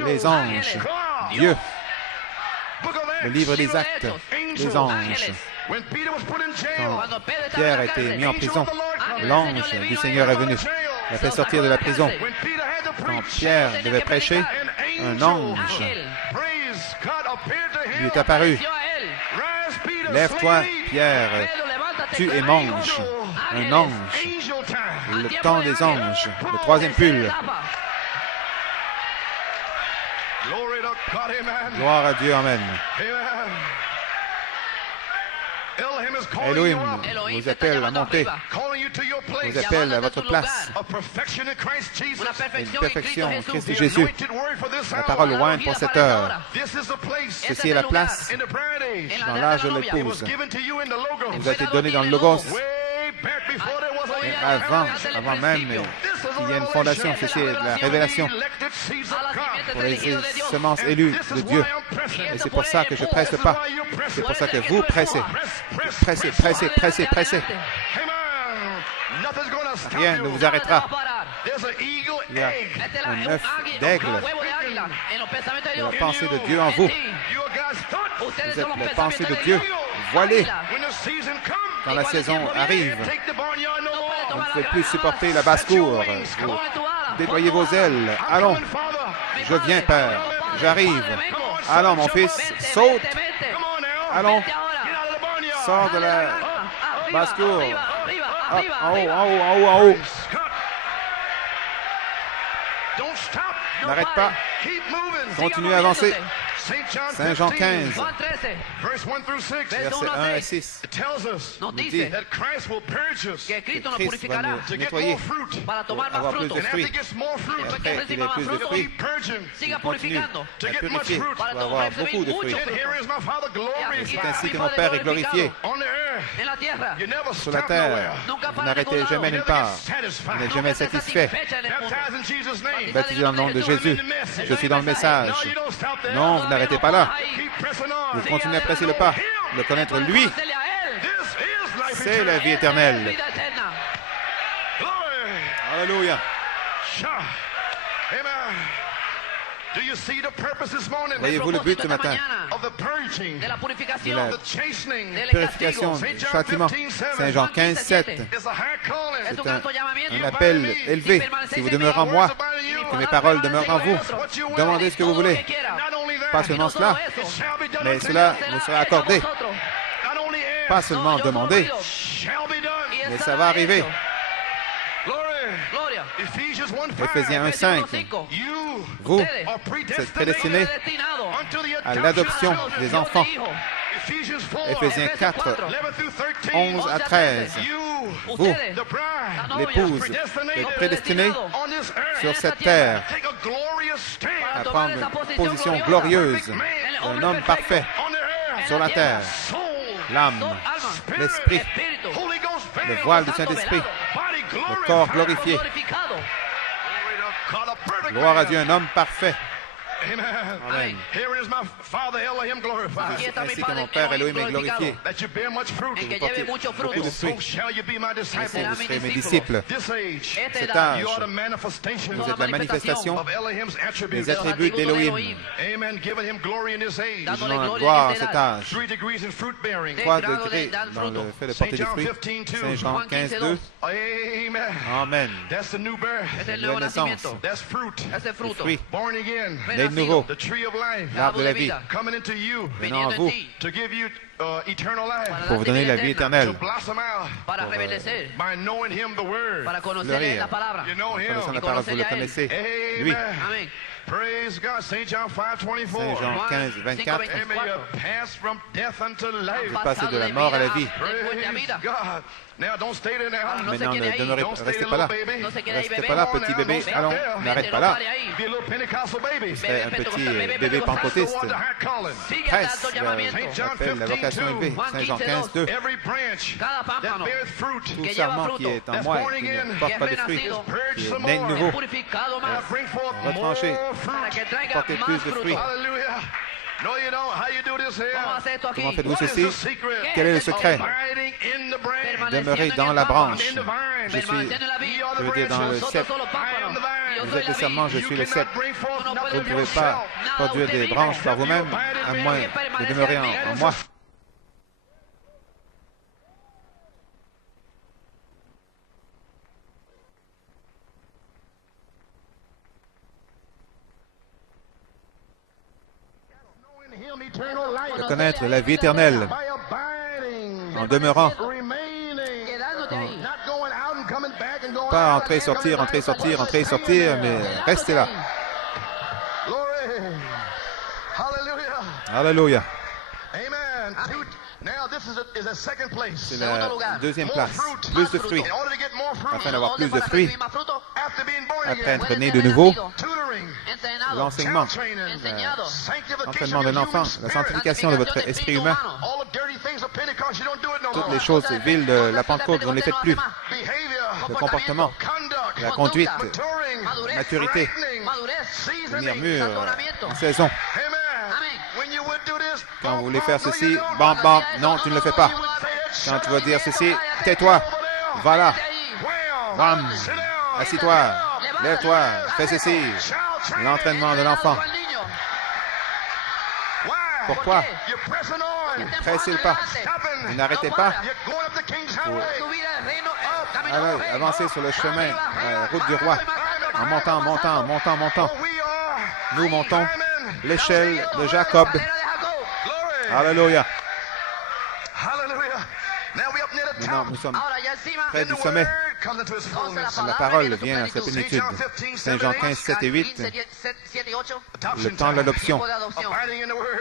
les anges. Dieu. Le livre des actes, les anges. Quand Pierre a été mis en prison, l'ange du Seigneur est venu. Il a fait sortir de la prison. Quand Pierre devait prêcher, un ange lui est apparu. Lève-toi, Pierre, tue et mange. Un ange. Le temps des anges. Le troisième pull. Gloire à Dieu, amen. Elohim vous appelle à monter, vous appelle à votre place. Une perfection en Christ Jésus. La parole loin pour cette heure. Ceci est la place dans l'âge de l'épouse. Il vous a été donné dans le Logos. Et avant même qu'il y ait une fondation, ceci est la révélation pour les semences élues de Dieu. Et c'est pour ça que je presse pas. C'est pour ça que vous pressez. Pressez, pressez, pressez, pressez. Rien ne vous arrêtera. Il y a un œuf d'aigle de la pensée de Dieu en vous. Vous êtes la pensée de Dieu. Voilée. Quand la saison arrive, vous ne pouvez plus supporter la basse-cour. Vous déployez vos ailes. Allons. Je viens, Père. J'arrive. Allons, mon fils. Saute. Allons. Sors de la basse-cour. Hop, en haut, en haut, en haut, en haut. N'arrête pas. Continue à avancer. Saint Jean 15, versets 1 à 6, nous dit que Christ va nous nettoyer pour avoir plus de fruits. Et après qu'il ait plus de fruits, il continue à purifier pour avoir beaucoup de fruits. Et c'est ainsi que mon Père est glorifié. Sur la terre, vous n'arrêtez jamais nulle part. Vous n'êtes jamais satisfait. Baptisé dans le nom de Jésus. Je suis dans le message. Non, vous n'arrêtez pas là. Vous continuez à presser le pas, de connaître lui. C'est la vie éternelle. Alléluia. Voyez-vous le but ce matin de la purification, du châtiment? Saint Jean 15, 7. C'est un appel élevé. Si vous demeurez en moi, que mes paroles demeurent en vous, demandez ce que vous voulez. Pas seulement cela, mais cela vous sera accordé. Pas seulement demander, mais ça va arriver. Éphésiens 1, 5. Vous êtes prédestinés à l'adoption des enfants. Éphésiens 4, 11 à 13. Vous, l'épouse, êtes prédestinés sur cette terre à prendre une position glorieuse d'un homme parfait sur la terre. L'âme, l'esprit, le voile du Saint-Esprit, le corps glorifié. Gloire à Dieu, un homme parfait. Amen. Ainsi que mon Père Elohim est glorifié, que vous portez beaucoup de fruits, ainsi vous serez mes disciples. Cet âge, vous êtes la manifestation des attributs d'Elohim. Nous donnons la gloire à cet âge. 3 degrés dans le fait de porter des fruits. Saint Jean 15, 2. Amen. C'est la nouvelle naissance. Les fruits. Né de nouveau. L'arbre de la vie. Venant en vous. Pour vous donner la vie éternelle. Pour fleurir. Connaissant la parole, vous le connaissez. Lui. Saint Jean 15, 24. Vous passez de la mort à la vie. Maintenant, ne demeurez, restez pas là. Restez pas là, petit bébé. Allons, n'arrête pas là. Vous serez un petit bébé pentecôtiste. Presse l'appel, la vocation élevée. Saint Jean 15, 2. Tout sarment qui est en moi et qui ne porte pas de fruits, qui est né de nouveau, retranché, portez plus de fruits. Comment faites-vous ceci? Quel est le secret? Demeurez dans la branche. Je veux dire dans le cep. Vous êtes le serment, je suis le cep. Vous ne pouvez pas produire des branches par vous-même, à moins de demeurer en moi. De connaître la vie éternelle en demeurant, pas entrer, sortir, entrer, sortir, entrer, sortir, mais restez là. Alléluia. C'est la deuxième place. Plus de fruits. Afin d'avoir plus de fruits, après être né de nouveau, l'enseignement, l'entraînement d'un enfant, la sanctification de votre esprit humain, toutes les choses viles de la Pentecôte, vous ne les faites plus. Le comportement, la conduite, maturité, devenir mûr en saison. Quand vous voulez faire ceci, bam, bam, non, tu ne le fais pas. Quand tu vas dire ceci, tais-toi, va là, bam, assis-toi, lève-toi, fais ceci. L'entraînement de l'enfant. Pourquoi? Vous pressez le pas. Vous n'arrêtez pas. Vous avancez sur le chemin, route du roi, en montant, montant, montant, montant. Nous montons l'échelle de Jacob. Alléluia. Maintenant, nous sommes près du sommet. La parole vient à sa plénitude. Saint Jean 15, 7 et 8. Le temps de l'adoption.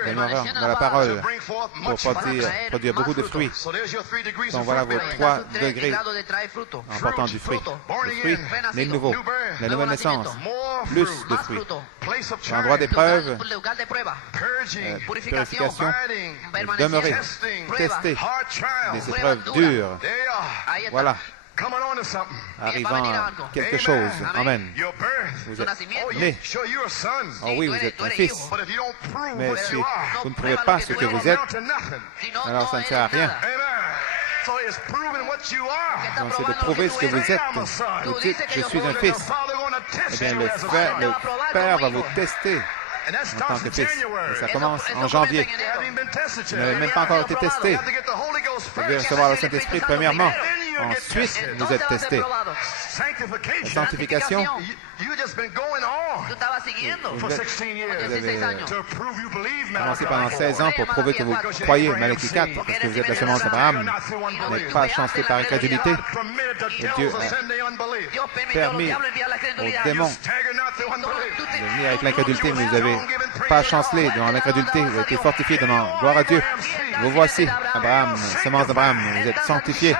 Demeurant dans la parole pour produire beaucoup de fruits. Donc voilà vos 3 degrés en portant du fruit. Le fruit, né de nouveau. La nouvelle naissance. Plus de fruits. L'endroit d'épreuve. Purification. Demeurer. Tester. Des épreuves dures. Voilà. Arrivant à quelque chose. Amen. Vous êtes né. Oh oui, vous êtes un fils. Mais si vous ne prouvez pas ce que vous êtes, alors ça ne sert à rien. Donc, c'est de prouver ce que vous êtes. Vous dites, je suis un fils. Eh bien, le Père va vous tester en tant que fils. Et ça commence en janvier. Vous n'avez même pas encore été testé. Vous devez recevoir le Saint-Esprit premièrement. Ensuite, vous êtes testé. La sanctification, vous avez commencé pendant 16 ans pour prouver que vous croyez, Malachie 4, parce que vous êtes la semence d'Abraham. Vous n'êtes pas chancelé par incrédulité. Et Dieu a permis aux démons de venir avec l'incrédulité, mais vous n'avez pas chancelé devant l'incrédulité. Vous avez été fortifié devant. Gloire à Dieu. Vous voici, Abraham, semence d'Abraham. Vous êtes sanctifié.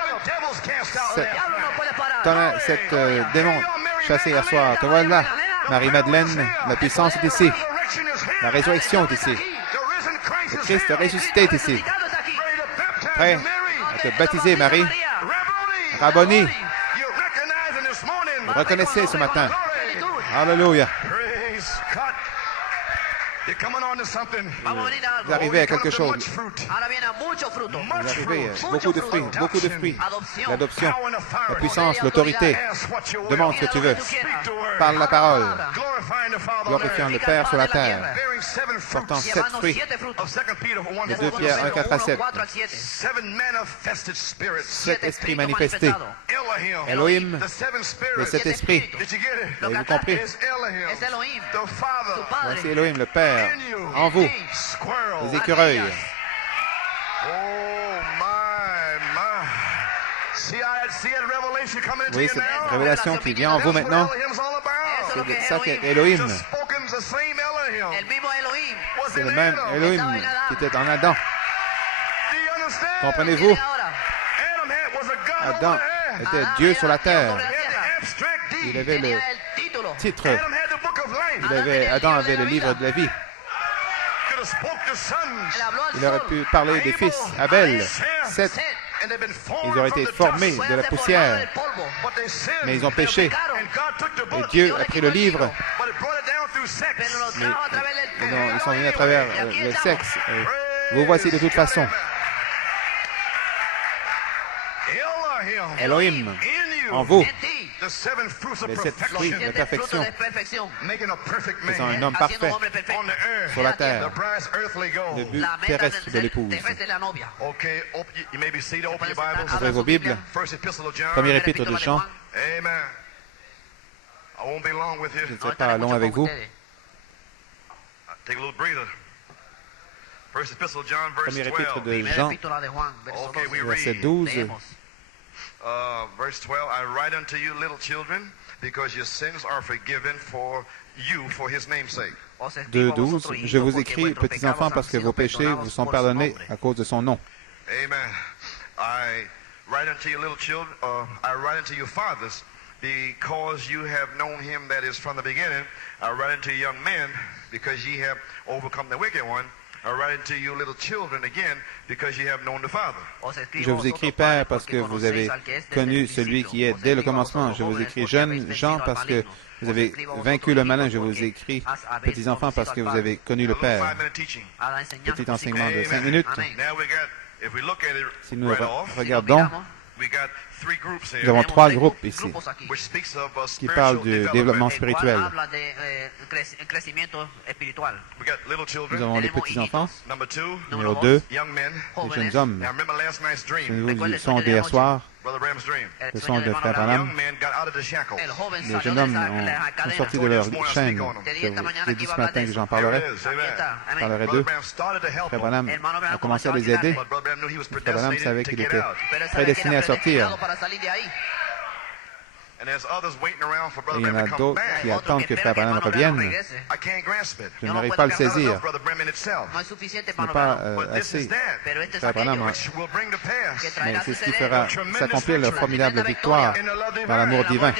Cette démon chassé hier soir. Te voilà, Marie-Madeleine. La puissance est ici. La résurrection est ici. Le Christ ressuscité est ici. Prêt à te baptiser, Marie. Rabboni. Vous reconnaissez ce matin. Alléluia. Vous arrivez à quelque chose. Vous arrivez à beaucoup de fruits. L'adoption, la puissance, l'autorité. Demande ce que tu veux. Parle la parole. Glorifiant le Père sur la terre. Portant 7 fruits. Les 2 Pierre 1, 4 à 7. 7 esprits manifestés. Elohim, les 7 esprits. Avez-vous compris? Voici Elohim, le Père, en vous, les écureuils. Vous voyez cette révélation qui vient en vous maintenant? C'est ça qu'est Elohim. C'est le même Elohim qui était en Adam. Comprenez-vous? Adam était Dieu sur la terre. Il avait le titre. Adam avait le livre de la vie. Il aurait pu parler des fils. Abel, 7. Ils auraient été formés de la poussière. Mais ils ont péché. Et Dieu a pris le livre. Mais ils sont venus à travers le sexe. Et vous voici de toute façon. Elohim, en vous, les 7 fruits de perfection, faisant un homme parfait sur la terre, le but terrestre de l'épouse. Ouvrez vos Bibles, premier épître de Jean. Je ne serai pas long avec vous. Premier épître de Jean, verset 12. Verse 12, I write unto you, little children, because your sins are forgiven for you for his name's sake. 2:12, je vous écris, petits enfants, parce que vos péchés vous sont pardonnés à cause de son nom. Amen. I write unto you, little children, I write unto you, fathers, because you have known him that is from the beginning. I write unto you, young men, because ye have overcome the wicked one. I write unto you, little children, again, because you have known the Father. Je vous écris, Père, parce que vous avez connu celui qui est dès le commencement. Je vous écris, jeunes gens, parce que vous avez vaincu le malin. Je vous écris, petits enfants, parce que vous avez connu le Père. Petit enseignement de 5 minutes. Si nous regardons, nous avons 3 groupes ici qui parlent du développement spirituel. Nous avons les petits-enfants. Numéro 2, les jeunes hommes. Souvenez-vous du son d'hier soir, le son de Frère Branham. Les jeunes hommes sont sortis de leur chaîne. J'ai dit ce matin que j'en parlerai. Je parlerai d'eux. Frère Branham a commencé à les aider. Frère Branham savait qu'il était prédestiné à sortir. Et il y en a d'autres qui attendent que Frère Branham revienne. Je n'arrive pas à le saisir. Ce n'est pas assez. Frère Branham, mais c'est ce qui fera s'accomplir leur formidable victoire dans l'amour divin.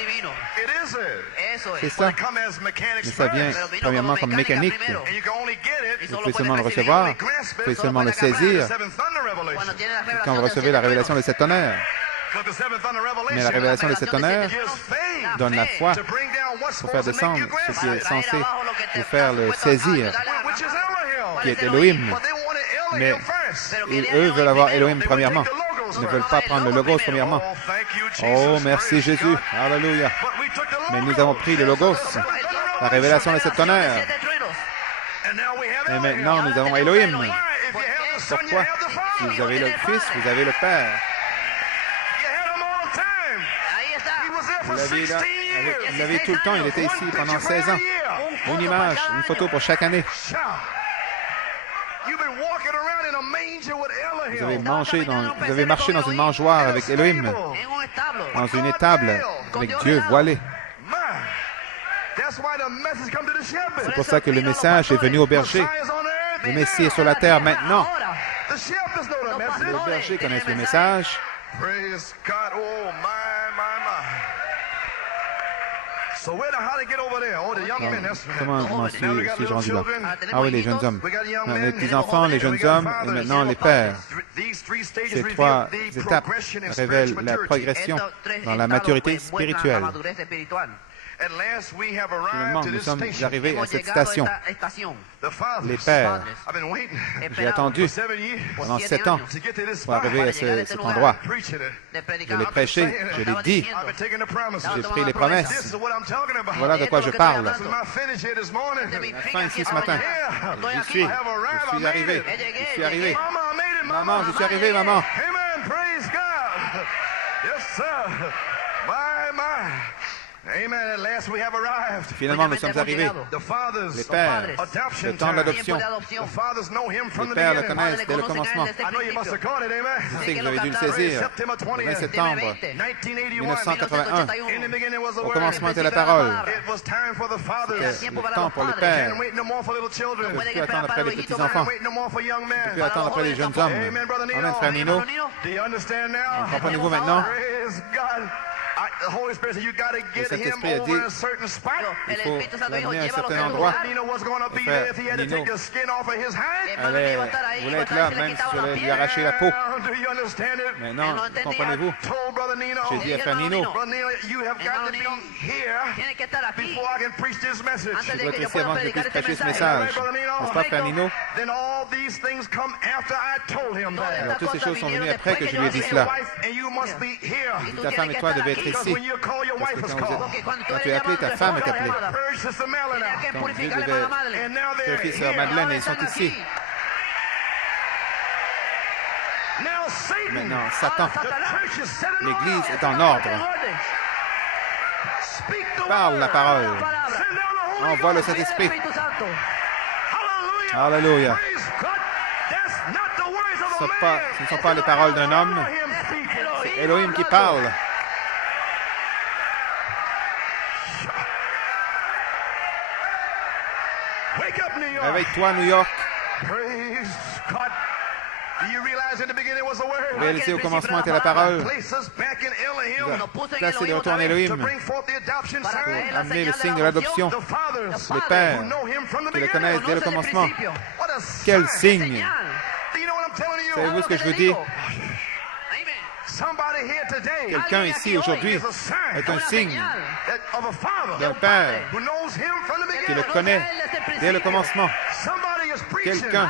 C'est ça. Mais ça vient premièrement comme mécanique. Vous pouvez seulement le recevoir. Vous pouvez seulement le saisir quand vous recevez la révélation de 7 tonnerres. Mais la révélation de 7 tonnerres donne la foi pour faire descendre ce qui est censé vous faire le saisir, qui est Elohim. Mais eux veulent avoir Elohim premièrement. Ils ne veulent pas prendre le Logos premièrement. Oh, merci Jésus. Alléluia. Mais nous avons pris le Logos, la révélation de cette tonnerre. Et maintenant, nous avons Elohim. Pourquoi? Si vous avez le Fils, vous avez le Père. Vous l'avez là, vous l'avez tout le temps. Il était ici pendant 16 ans. Une image, une photo pour chaque année. Vous avez marché dans une mangeoire avec Elohim, dans une étable avec Dieu voilé. C'est pour ça que le message est venu au berger. Le Messie est sur la terre maintenant. Les bergers connaissent le message. Comment suis-je rendu là? Ah oui, les jeunes hommes. Les petits-enfants, les jeunes hommes, et maintenant les pères. Ces trois étapes révèlent la progression dans la maturité spirituelle. Finalement, nous sommes arrivés à cette station. Les pères, j'ai attendu pendant 7 ans pour arriver à cet endroit. Je l'ai prêché, je l'ai dit, j'ai pris les promesses. Voilà de quoi je parle. La fin ici ce matin. Je suis arrivé. Maman, je suis arrivé, maman. Finalement, nous sommes arrivés. Les pères, le temps de l'adoption. Les pères le connaissent dès le commencement. Je sais que vous avez dû le saisir. Le 20 septembre 1981. Au commencement était la parole. C'était le temps pour les pères. On ne peut plus attendre après les petits-enfants. On ne peut plus attendre après les jeunes hommes. Amen, frère Nino. Comprenez-vous maintenant? Le Saint-Esprit a dit, il faut l'amener à un certain endroit. Et frère Nino voulait être là, même si je voulais lui arracher la peau. Maintenant, comprenez-vous? J'ai dit à frère Nino, tu dois être ici avant que je puisse prêcher ce message. N'est-ce pas, frère Nino? Alors, toutes ces choses sont venues après que je lui ai dit cela. Ta femme et toi devez être ici. Parce que quand tu es appelé, ta femme est appelée. Donc Dieu devait purifier sœur Madeleine et ils sont ici. Maintenant, Satan, l'Église est en ordre. Parle la parole. Envoie le Saint-Esprit. Alléluia. Ce ne sont pas les paroles d'un homme. C'est Elohim qui parle. Réveille-toi, New York. Réalisez au commencement était la parole. Placez de retour en Elohim pour amener le signe de l'adoption. Les pères qui le connaissent dès le commencement. Quel signe! Savez-vous ce que je vous dis? Quelqu'un ici aujourd'hui est un signe d'un père qui le connaît dès le commencement. Quelqu'un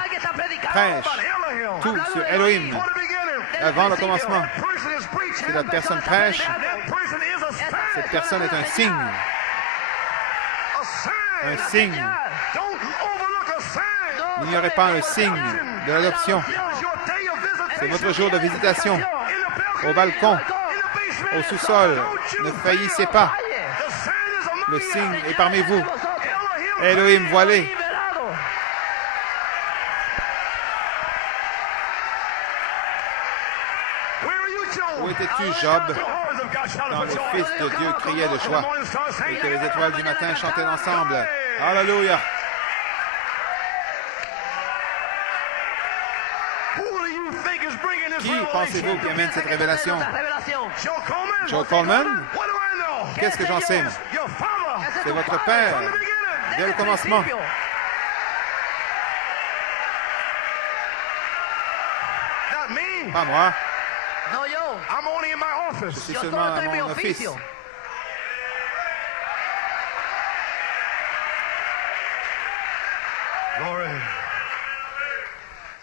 prêche tout sur Elohim avant le commencement. Si la personne prêche, cette personne est un signe. Un signe. N'ignorez pas le signe de l'adoption. C'est votre jour de visitation. Au balcon, au sous-sol, ne faillissez pas. Le signe est parmi vous. Elohim voilé. Où étais-tu, Job, quand les fils de Dieu criaient de joie et que les étoiles du matin chantaient ensemble? Alléluia! Qui pensez-vous qui amène cette révélation? Joe Coleman? Qu'est-ce que j'en sais? C'est votre père, dès le commencement. Pas moi. Je suis seulement à mon office.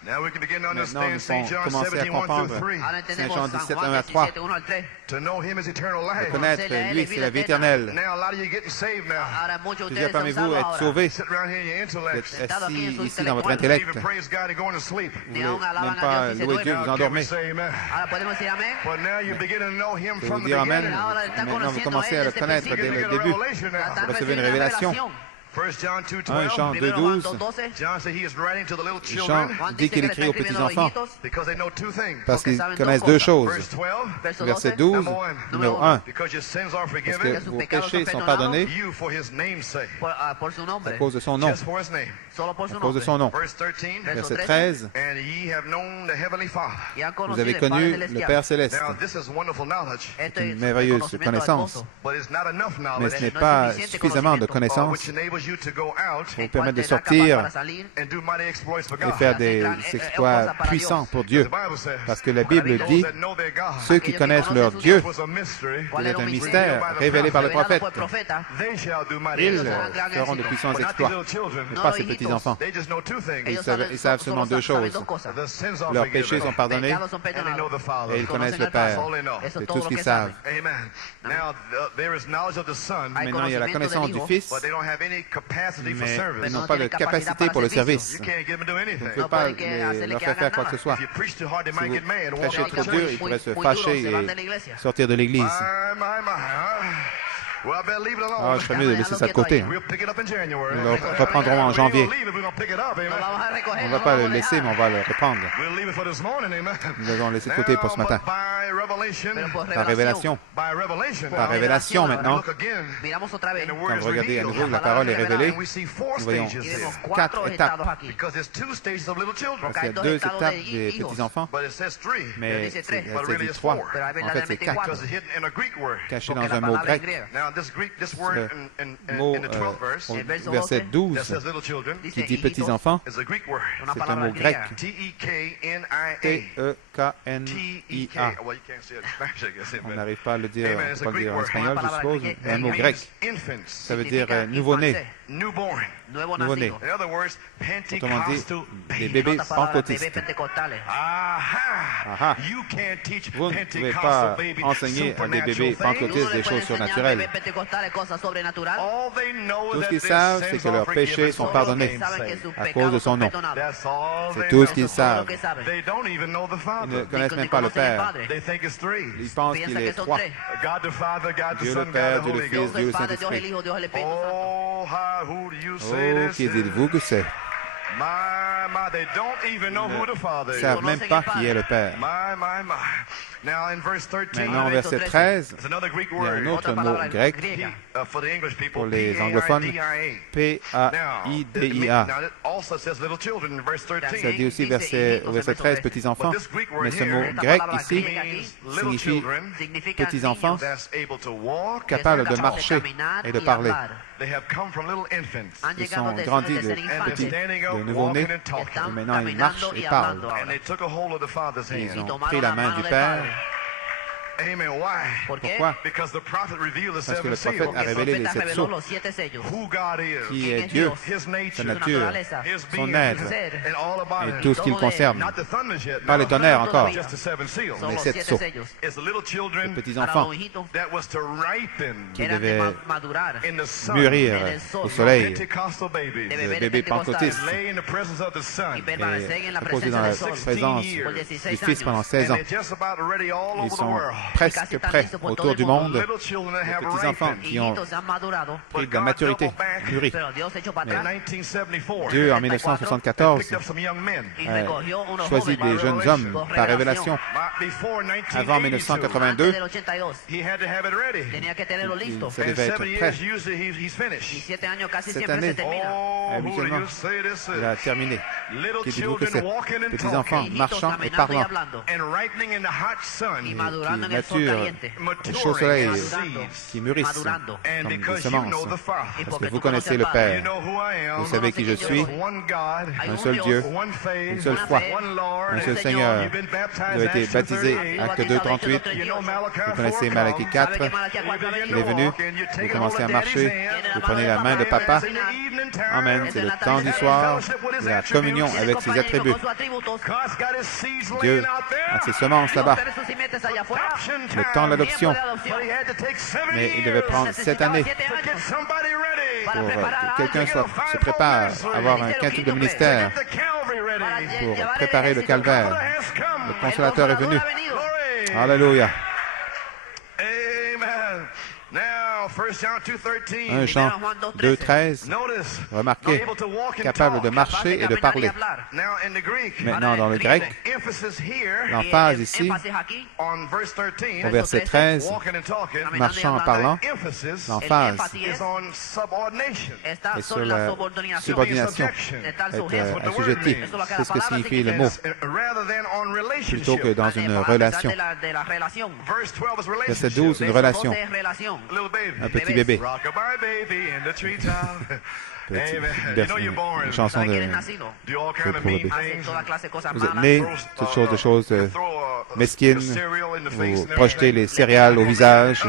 Maintenant, nous pouvons commencer à comprendre Saint Jean 17, 1 à 3. Le connaître, lui, c'est la vie éternelle. Plusieurs parmi vous êtes sauvés. Vous êtes assis ici dans votre intellect. Vous ne voulez même pas louer Dieu, vous endormez. Vous pouvez dire Amen. Maintenant, vous commencez à le connaître dès le début. Vous recevez une révélation. 1 Jean 2, 12. Jean dit qu'il écrit aux petits-enfants parce qu'ils connaissent deux choses. Verset 12, numéro 1. Parce que vos péchés sont pardonnés à cause de son nom. À cause de son nom. Verset 13. Vous avez connu le Père Céleste. C'est une merveilleuse connaissance. Mais ce n'est pas suffisamment de connaissance pour vous permettre de sortir et faire des exploits puissants pour Dieu. Parce que la Bible dit, ceux qui connaissent leur Dieu, c'est un mystère révélé par le prophète. Ils feront de puissants exploits, mais pas ces petits-enfants. Ils savent seulement deux choses. Leurs péchés sont pardonnés et ils connaissent le Père. C'est tout ce qu'ils savent. Maintenant, il y a la connaissance du Fils, mais ils n'ont pas de capacité pour le service. Vous ne pouvez pas leur faire quoi que ce soit. Si vous prêchez trop dur, ils pourraient se fâcher et sortir de l'Église. Je ferais mieux de laisser ça de côté. Nous le reprendrons en janvier. On ne va pas le laisser, mais on va le reprendre. Nous l'avons laissé de côté pour ce matin. Par révélation. Par révélation maintenant. Quand vous regardez à nouveau, la parole est révélée. Nous voyons 4 étapes. Parce qu'il y a 2 étapes des petits-enfants, mais elle s'est dit 3. En fait, c'est 4. Cachés dans un mot grec. Le mot verset 12 qui dit petits-enfants, c'est un mot grec. T-E-K-N-I-A. On n'arrive pas à le dire, on peut pas le dire en espagnol, je suppose, mais un mot grec. Ça veut dire nouveau-né. Nouveau-né. Autrement dit, des bébés pentecôtistes. Vous ne pouvez pas enseigner à des bébés pentecôtistes des choses surnaturelles. Tout ce qu'ils savent, c'est que leurs péchés sont pardonnés à cause de son nom. C'est tout ce qu'ils savent. Ils ne connaissent même pas le Père. Ils pensent qu'il est 3. Dieu le Père, Dieu le Fils, Dieu le Saint-Esprit. Oh, qui dites-vous que c'est? Ils ne savent même pas qui est le Père. Maintenant, verset 13, il y a un autre mot grec pour les anglophones, P-A-I-D-I-A. Ça dit aussi au verset 13, petits-enfants, mais ce mot grec ici signifie petits-enfants capables de marcher et de parler. Ils sont grandis de nouveau-nés, et maintenant ils marchent et parlent. Et ils ont pris la main du Père. Pourquoi? Parce que le prophète a révélé les 7 sceaux. Qui est Dieu, sa nature, son être et tout ce qui le concerne. Pas les tonnerres encore, mais 7 sceaux. Les petits-enfants qui devaient mûrir au soleil, le bébé pentecôtiste, et reposer dans la présence du Fils pendant 16 ans. Ils sont presque prêts autour du monde, les petits-enfants qui ont pris de la maturité, mûri. Mais Dieu, en 1974, a choisi des jeunes hommes par révélation. Avant 1982, ça devait être prêt. Cette année, habituellement, il a terminé. Qui dites-vous que c'est? Petits-enfants marchant et parlant. Et qui nature, les chaud soleil qui mûrissent comme des semences. Parce que vous connaissez le Père. Vous savez qui je suis. Un seul Dieu, une seule foi, un seul Seigneur. Vous avez été baptisé, Acte 2, 38. Vous connaissez Malachie 4. Il est venu, vous commencez à marcher, vous prenez la main de Papa. Amen. C'est le temps du soir, de la communion avec ses attributs. Dieu a ses semences là-bas. Le temps de l'adoption. Mais il devait prendre 7 années pour que quelqu'un se prépare à avoir un quintuple de ministère pour préparer le calvaire. Le consolateur est venu. Alléluia. 1 Jean 2, 13. Remarquez, capable de marcher et de parler. Maintenant, dans le grec, l'emphase ici, au verset 13, marchant en parlant, l'emphase est sur la subordination, être assujetti. C'est ce que signifie le mot, plutôt que dans une relation. Verset 12, une relation. Un petit bébé. Une chanson pour bébé. Vous êtes né, toutes sortes de choses mesquines. Vous projetez les céréales au visage.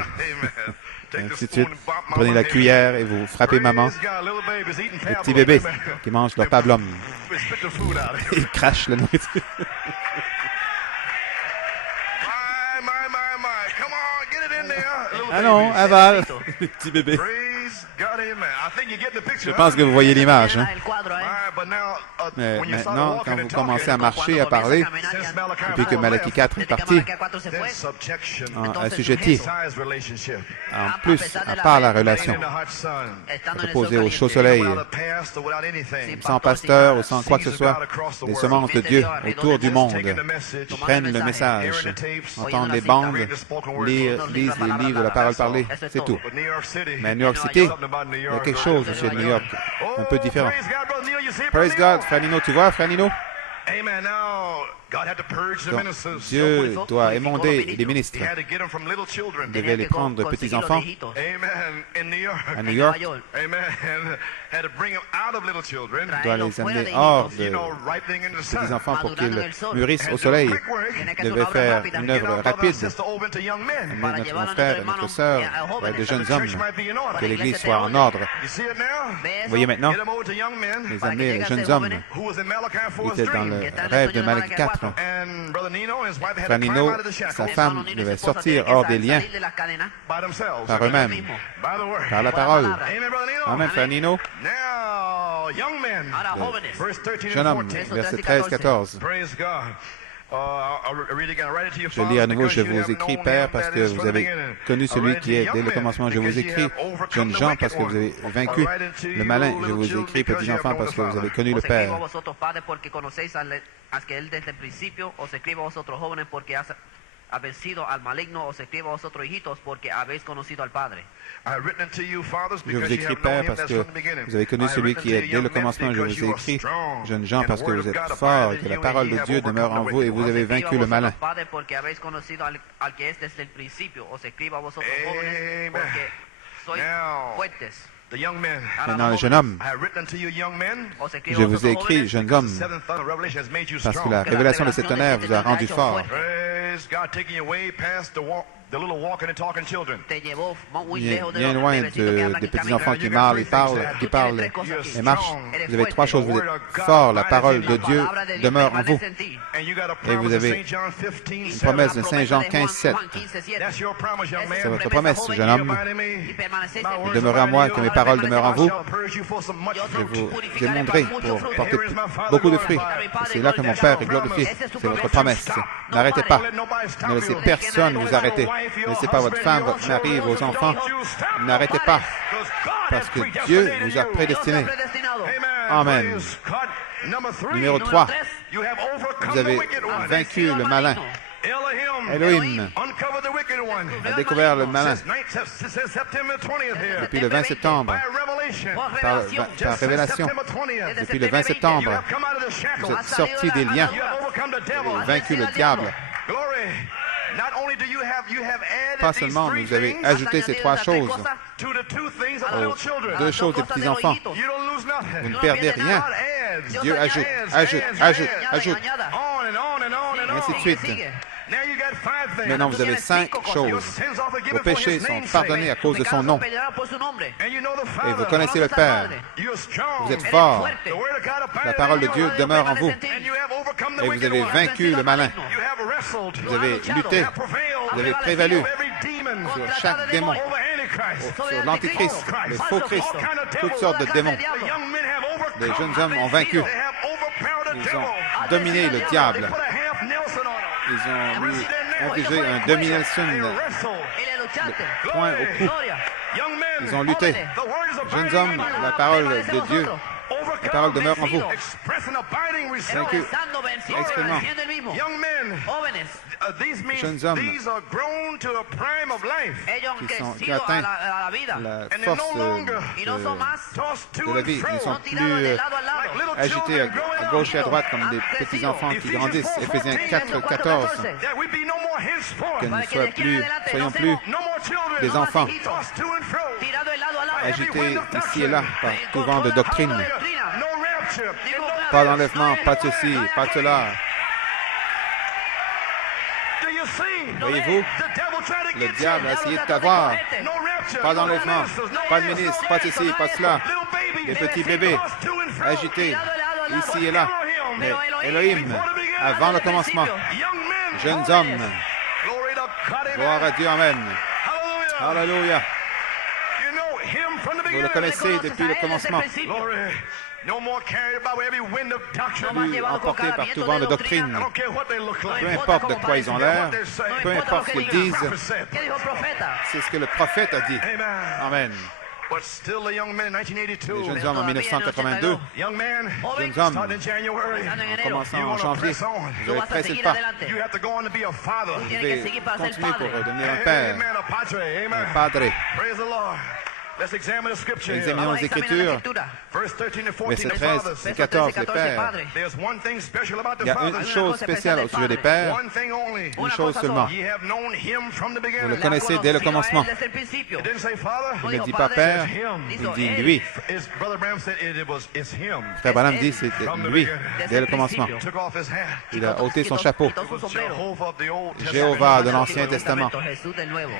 Et ainsi de suite. Vous prenez la cuillère et vous frappez maman. Les petits bébés qui mangent leur pablum. Ils crachent la nourriture. Ah non, aval, les petits bébés. Je pense que vous voyez l'image. Hein? Mais maintenant, quand vous commencez à marcher, à parler, depuis que Malachie 4 est parti, assujetti, en plus, à part la relation, reposer au chaud soleil, sans pasteur ou sans quoi que ce soit, les semences de Dieu autour du monde prennent le message, entendent les bandes, lisent les livres de la parole parlée, c'est tout. Mais à New York City, il y a quelque chose, monsieur de New York, un peu différent. Praise God, Frère Nino, tu vois, Frère Nino? Donc, Dieu doit émonder les ministres. Il devait les prendre de petits-enfants à New York. Il doit les amener hors de petits-enfants pour qu'ils mûrissent au soleil. Il devait faire une œuvre rapide. Amener mon frère et notre sœur, de jeunes hommes, que l'Église soit en ordre. Vous voyez maintenant, les amener les jeunes hommes qui étaient dans le rêve de Malachie 4. Frère Nino, sa femme devait sortir hors des liens par eux-mêmes, par la parole. Amen, Frère Nino. Jeune homme, verset 13-14. Je lis à nouveau, je vous écris, Père, parce que vous avez connu celui qui est dès le commencement. Je vous écris, jeunes gens, parce que vous avez vaincu le malin. Je vous écris, petits enfants, parce que vous avez connu le Père. Je vous écris, Père, parce que vous avez connu celui qui est dès le commencement. Je vous ai écrit, jeunes gens, parce que vous êtes forts et que la parole de Dieu demeure en vous et vous avez vaincu le malin. Maintenant, le jeune homme, je vous ai écrit, jeunes hommes, parce que la révélation de cet honneur vous a rendu fort. Bien loin des petits-enfants qui parlent et marchent. Vous avez trois choses. Vous êtes forts, la parole de Dieu demeure en vous. Et vous avez une promesse de Saint Jean 15:7. C'est votre promesse, jeune homme. Vous demeurez en moi, que mes paroles demeurent en vous. Je vous démontrerai pour porter beaucoup de fruits. C'est là que mon Père est glorifié. C'est votre promesse. N'arrêtez pas. Ne laissez personne vous arrêter. Ne laissez pas votre femme, votre mari, vos enfants. N'arrêtez pas. Parce que Dieu vous a prédestiné. Amen. Numéro 3. Vous avez vaincu le malin. Elohim a découvert le malin depuis le 20 septembre, par révélation. Depuis le 20 septembre, vous êtes sortis des liens, vous avez vaincu le diable. Pas seulement, mais vous avez ajouté ces trois choses aux deux choses des petits-enfants. Vous ne perdez rien. Dieu ajoute, ajoute, ajoute, ajoute. Et ainsi de suite. Maintenant, vous avez 5 choses. Vos péchés sont pardonnés à cause de son nom. Et vous connaissez le Père. Vous êtes fort. La parole de Dieu demeure en vous. Et vous avez vaincu le malin. Vous avez lutté. Vous avez prévalu sur chaque démon, sur l'Antichrist, le faux Christ, toutes sortes de démons. Les jeunes hommes ont vaincu. Ils ont dominé le diable. Ils ont lui infligé un demi-Nelson, le poing au cou. Ils ont lutté. Jeunes hommes, la parole de Dieu, la parole demeure en vous. Vaincu, extrêmement. Jeunes hommes qui ont atteint la force de la vie. Ils ne sont plus agités à gauche et à droite comme des petits-enfants qui grandissent. Éphésiens 4, 14. Que nous soyons plus des enfants agités ici et là par tout vent de doctrine. Pas d'enlèvement, pas de ceci, pas de cela. Voyez-vous, le diable a essayé de t'avoir. Pas d'enlèvement, pas de ministre, pas de ceci, pas de cela. Des petits bébés agités ici et là. Mais Elohim, avant le commencement, jeunes hommes, gloire à Dieu, amen. Alléluia. Vous le connaissez depuis le commencement. Plus emportés par tout vent de doctrine. Peu importe de quoi ils ont l'air, peu importe ce qu'ils disent, c'est ce que le prophète a dit. Amen. Les jeunes hommes en 1982, jeunes hommes, en commençant en janvier, vous avez pressé le pas. Vous devez continuer pour devenir un père, un padre. Examinons les Écritures. Versets 13 et 14, les pères. Il y a une chose spéciale au sujet des pères, une chose seulement. Vous le connaissez dès le commencement. Il ne dit pas père, il dit lui. Frère Branham dit c'était lui dès le commencement. Il a ôté son chapeau. Jéhovah de l'Ancien Testament.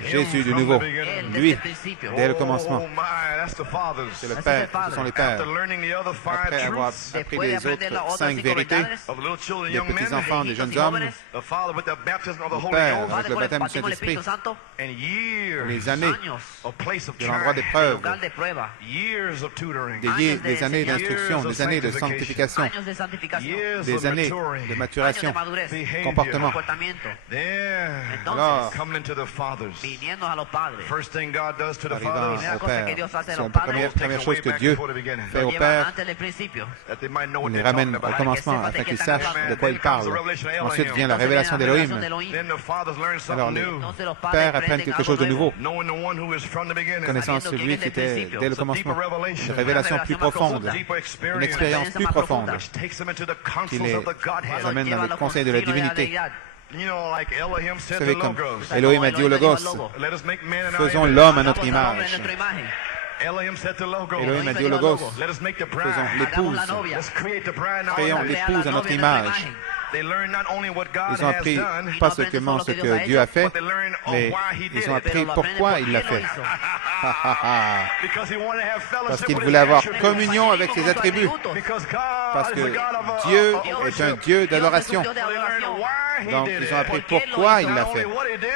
Jésus du Nouveau. Lui, dès le commencement. C'est le Père, ce sont les pères. Après avoir appris les autres 5 vérités, les petits-enfants des jeunes hommes, le Père, avec le baptême du Saint-Esprit, les années de l'endroit d'épreuve, des années d'instruction, des années de sanctification, des années de maturation, comportement. Alors, arrivant au Père, c'est la première chose que Dieu fait au Père. Il les ramène au commencement afin qu'ils sachent de quoi ils parlent. Ensuite vient la révélation d'Élohim. Alors les pères apprennent quelque chose de nouveau. Connaissant celui qui était dès le commencement. Une révélation plus profonde. Une expérience plus profonde qui les amène dans les conseils de la divinité. Vous savez, comme Elohim a dit au Logos, faisons l'homme à notre image. Elohim a dit au Logos, faisons l'épouse, créons l'épouse à notre image. Ils ont appris pas seulement ce que Dieu a fait, mais ils ont appris pourquoi il l'a fait. Parce qu'il voulait avoir communion avec ses attributs. Parce que Dieu est un Dieu d'adoration. Donc, ils ont appris pourquoi il l'a fait.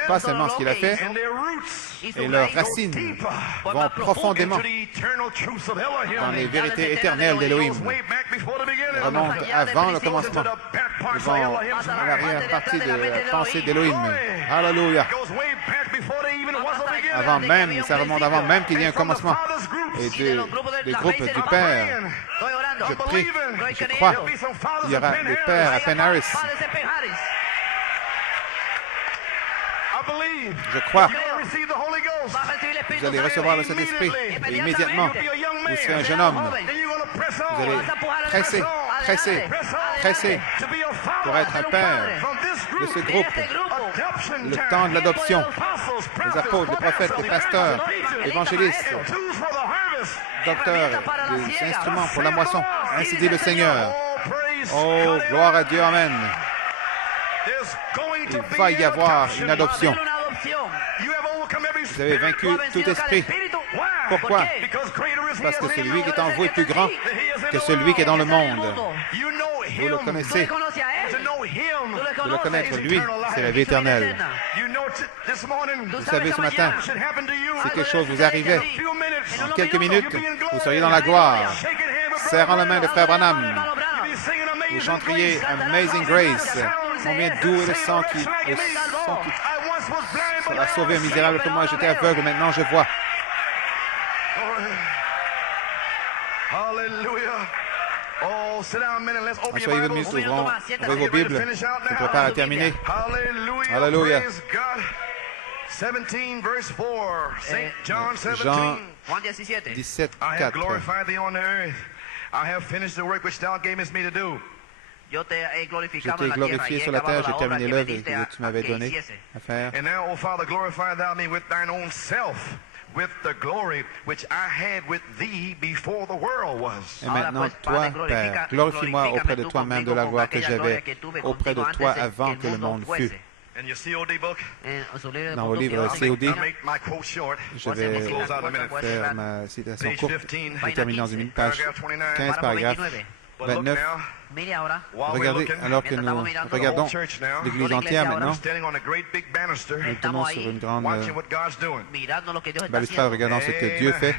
Pas seulement ce qu'il a fait, et leurs racines vont profondément dans les vérités éternelles d'Élohim. Ils remontent avant le commencement. Ils vont à l'arrière-partie de la pensée d'Élohim. Alléluia. Avant même, ça remonte avant même qu'il y ait un commencement. Et des groupes du Père. Je prie, je crois, il y aura des pères à Penn Harris. Je crois. Vous allez recevoir le Saint-Esprit et immédiatement, vous serez un jeune homme. Vous allez presser pressé pour être un père de ce groupe. Le temps de l'adoption, les apôtres, les prophètes, les pasteurs, les évangélistes, docteurs, les instruments pour la moisson. Ainsi dit le Seigneur. Oh, gloire à Dieu, amen. Il va y avoir une adoption. Vous avez vaincu tout esprit. Pourquoi? Parce que celui qui est en vous est plus grand que celui qui est dans le monde. Vous le connaissez. De le connaître, lui, c'est la vie éternelle. Vous savez, ce matin, si quelque chose vous arrivait, en quelques minutes, vous seriez dans la gloire, serrant la main de Frère Branham. Vous chanteriez Amazing Grace. Combien doux est le sang qui a sauvé un misérable comme moi. J'étais aveugle, maintenant je vois. Asseyez-vous une minute, ouvrez vos Bibles. Je me prépare à terminer. Alléluia. Jean 17, 4. Je t'ai glorifié sur la terre, j'ai terminé l'œuvre que tu m'avais donnée à faire. And now, O Father, glorify thou me with thine own self, with the glory which I had with thee before the world was. Et maintenant, toi, Père, glorifie-moi auprès de toi-même de la gloire que j'avais auprès de toi avant que le monde fût. In your COD book, Dans vos livres COD, I'll make my quote short. je vais faire ma citation courte. Je vais terminer dans une page 15, paragraphe 29. Regardez, alors que nous regardons l'Église entière maintenant, nous tenons sur une grande balustrade, regardant ce que Dieu fait.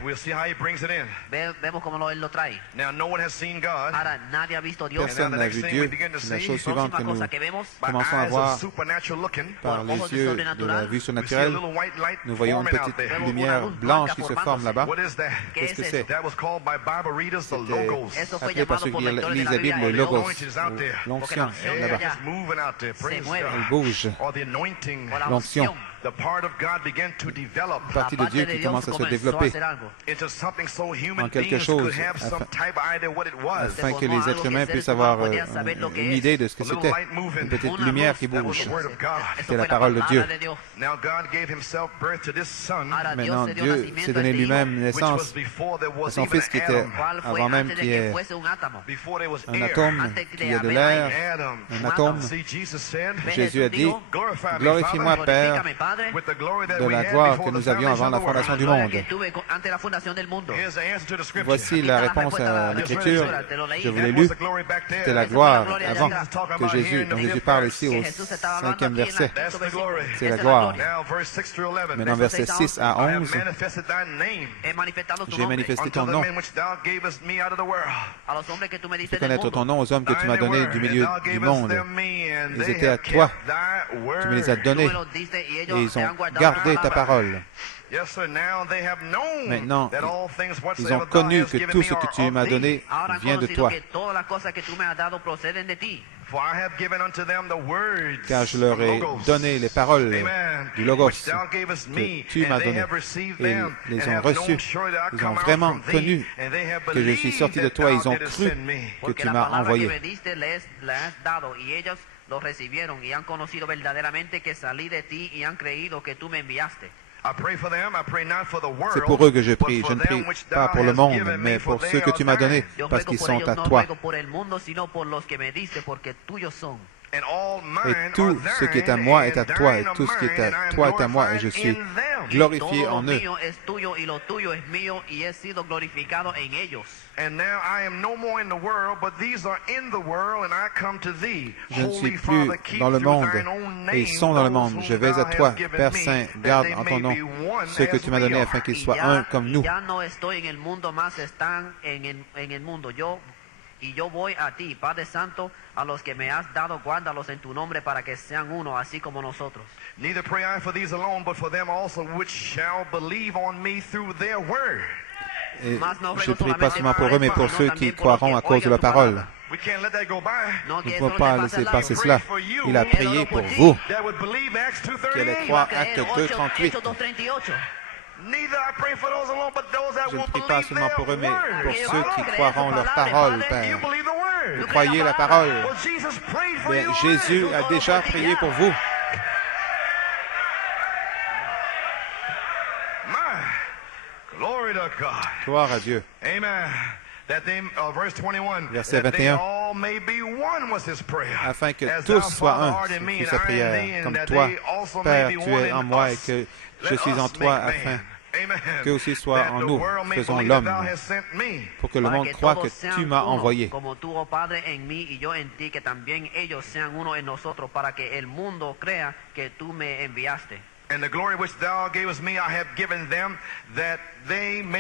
Personne n'a vu Dieu. La chose suivante que nous commençons à voir par les yeux de la vue surnaturelle, nous voyons une petite lumière blanche qui se forme là-bas. Qu'est-ce que c'est? C'était appelé par ceux qui lisent la Bible le Logos, l'onction là-bas. Elle bouge. L'onction. Une partie de Dieu qui commence à se développer en quelque chose afin que les êtres humains puissent avoir une idée de ce que c'était. Une petite lumière qui bouge. C'est la parole de Dieu. Maintenant, Dieu s'est donné lui-même naissance à son Fils qui était avant même qu'il y ait un atome, qu'il y ait de l'air, un atome. Jésus a dit, « Glorifie-moi, Père, de la gloire que nous avions avant la fondation du monde. » Voici la réponse à l'Écriture. Je vous l'ai lu. C'était la gloire avant que Jésus, dont Jésus parle ici au 5e verset. C'est la gloire. Maintenant, versets 6 à 11. J'ai manifesté ton nom. Fais connaître ton nom aux hommes que tu m'as donnés du milieu du monde. Ils étaient à toi. Tu me les as donnés. Et ils ont gardé ta parole. Maintenant, ils ont connu que tout ce que tu m'as donné vient de toi. Car je leur ai donné les paroles du Logos que tu m'as donné. Et ils les ont reçus. Ils ont vraiment connu que je suis sorti de toi. Ils ont cru que tu m'as envoyé. Lo recibieron y han conocido verdaderamente que salí de ti y han creído que tú me enviaste. C'est pour eux que je prie. Je ne prie pas pour le monde, mais pour ceux que tu m'as donnés, parce qu'ils sont à toi. Et tout ce qui est à moi est à toi, et tout ce qui est à toi est à moi, et je suis glorifié en eux. Je ne suis plus dans le monde, et ils sont dans le monde. Je vais à toi, Père Saint, garde en ton nom ceux que tu m'as donnés, afin qu'ils soient un comme nous. Y yo voy a ti, Padre Santo, a los que me has dado, guárdalos en tu nombre para que sean uno, así como nosotros. Neither pray I for these alone, but for them also which shall believe on me through their word. Et je ne prie pas seulement pour eux, mais pour ceux qui croiront à cause de la parole. Nous ne pouvons pas laisser passer cela. Il a prié pour vous, qui allez croire. Acte 2, 38. Je ne prie pas seulement pour eux, mais pour ceux qui croiront leur parole, Père. Vous croyez la parole. Mais Jésus a déjà prié pour vous. Gloire à Dieu. Amen. Verset 21. Afin que tous soient un, c'est sa prière. Comme toi, Père, tu es en moi et que je suis en toi, afin que aussi soit en nous. Faisons l'homme pour que le monde croie que tu m'as envoyé. Como tú, oh Padre, en mí y yo en ti, que también ellos sean uno en nosotros, para que el mundo crea que tú me enviaste.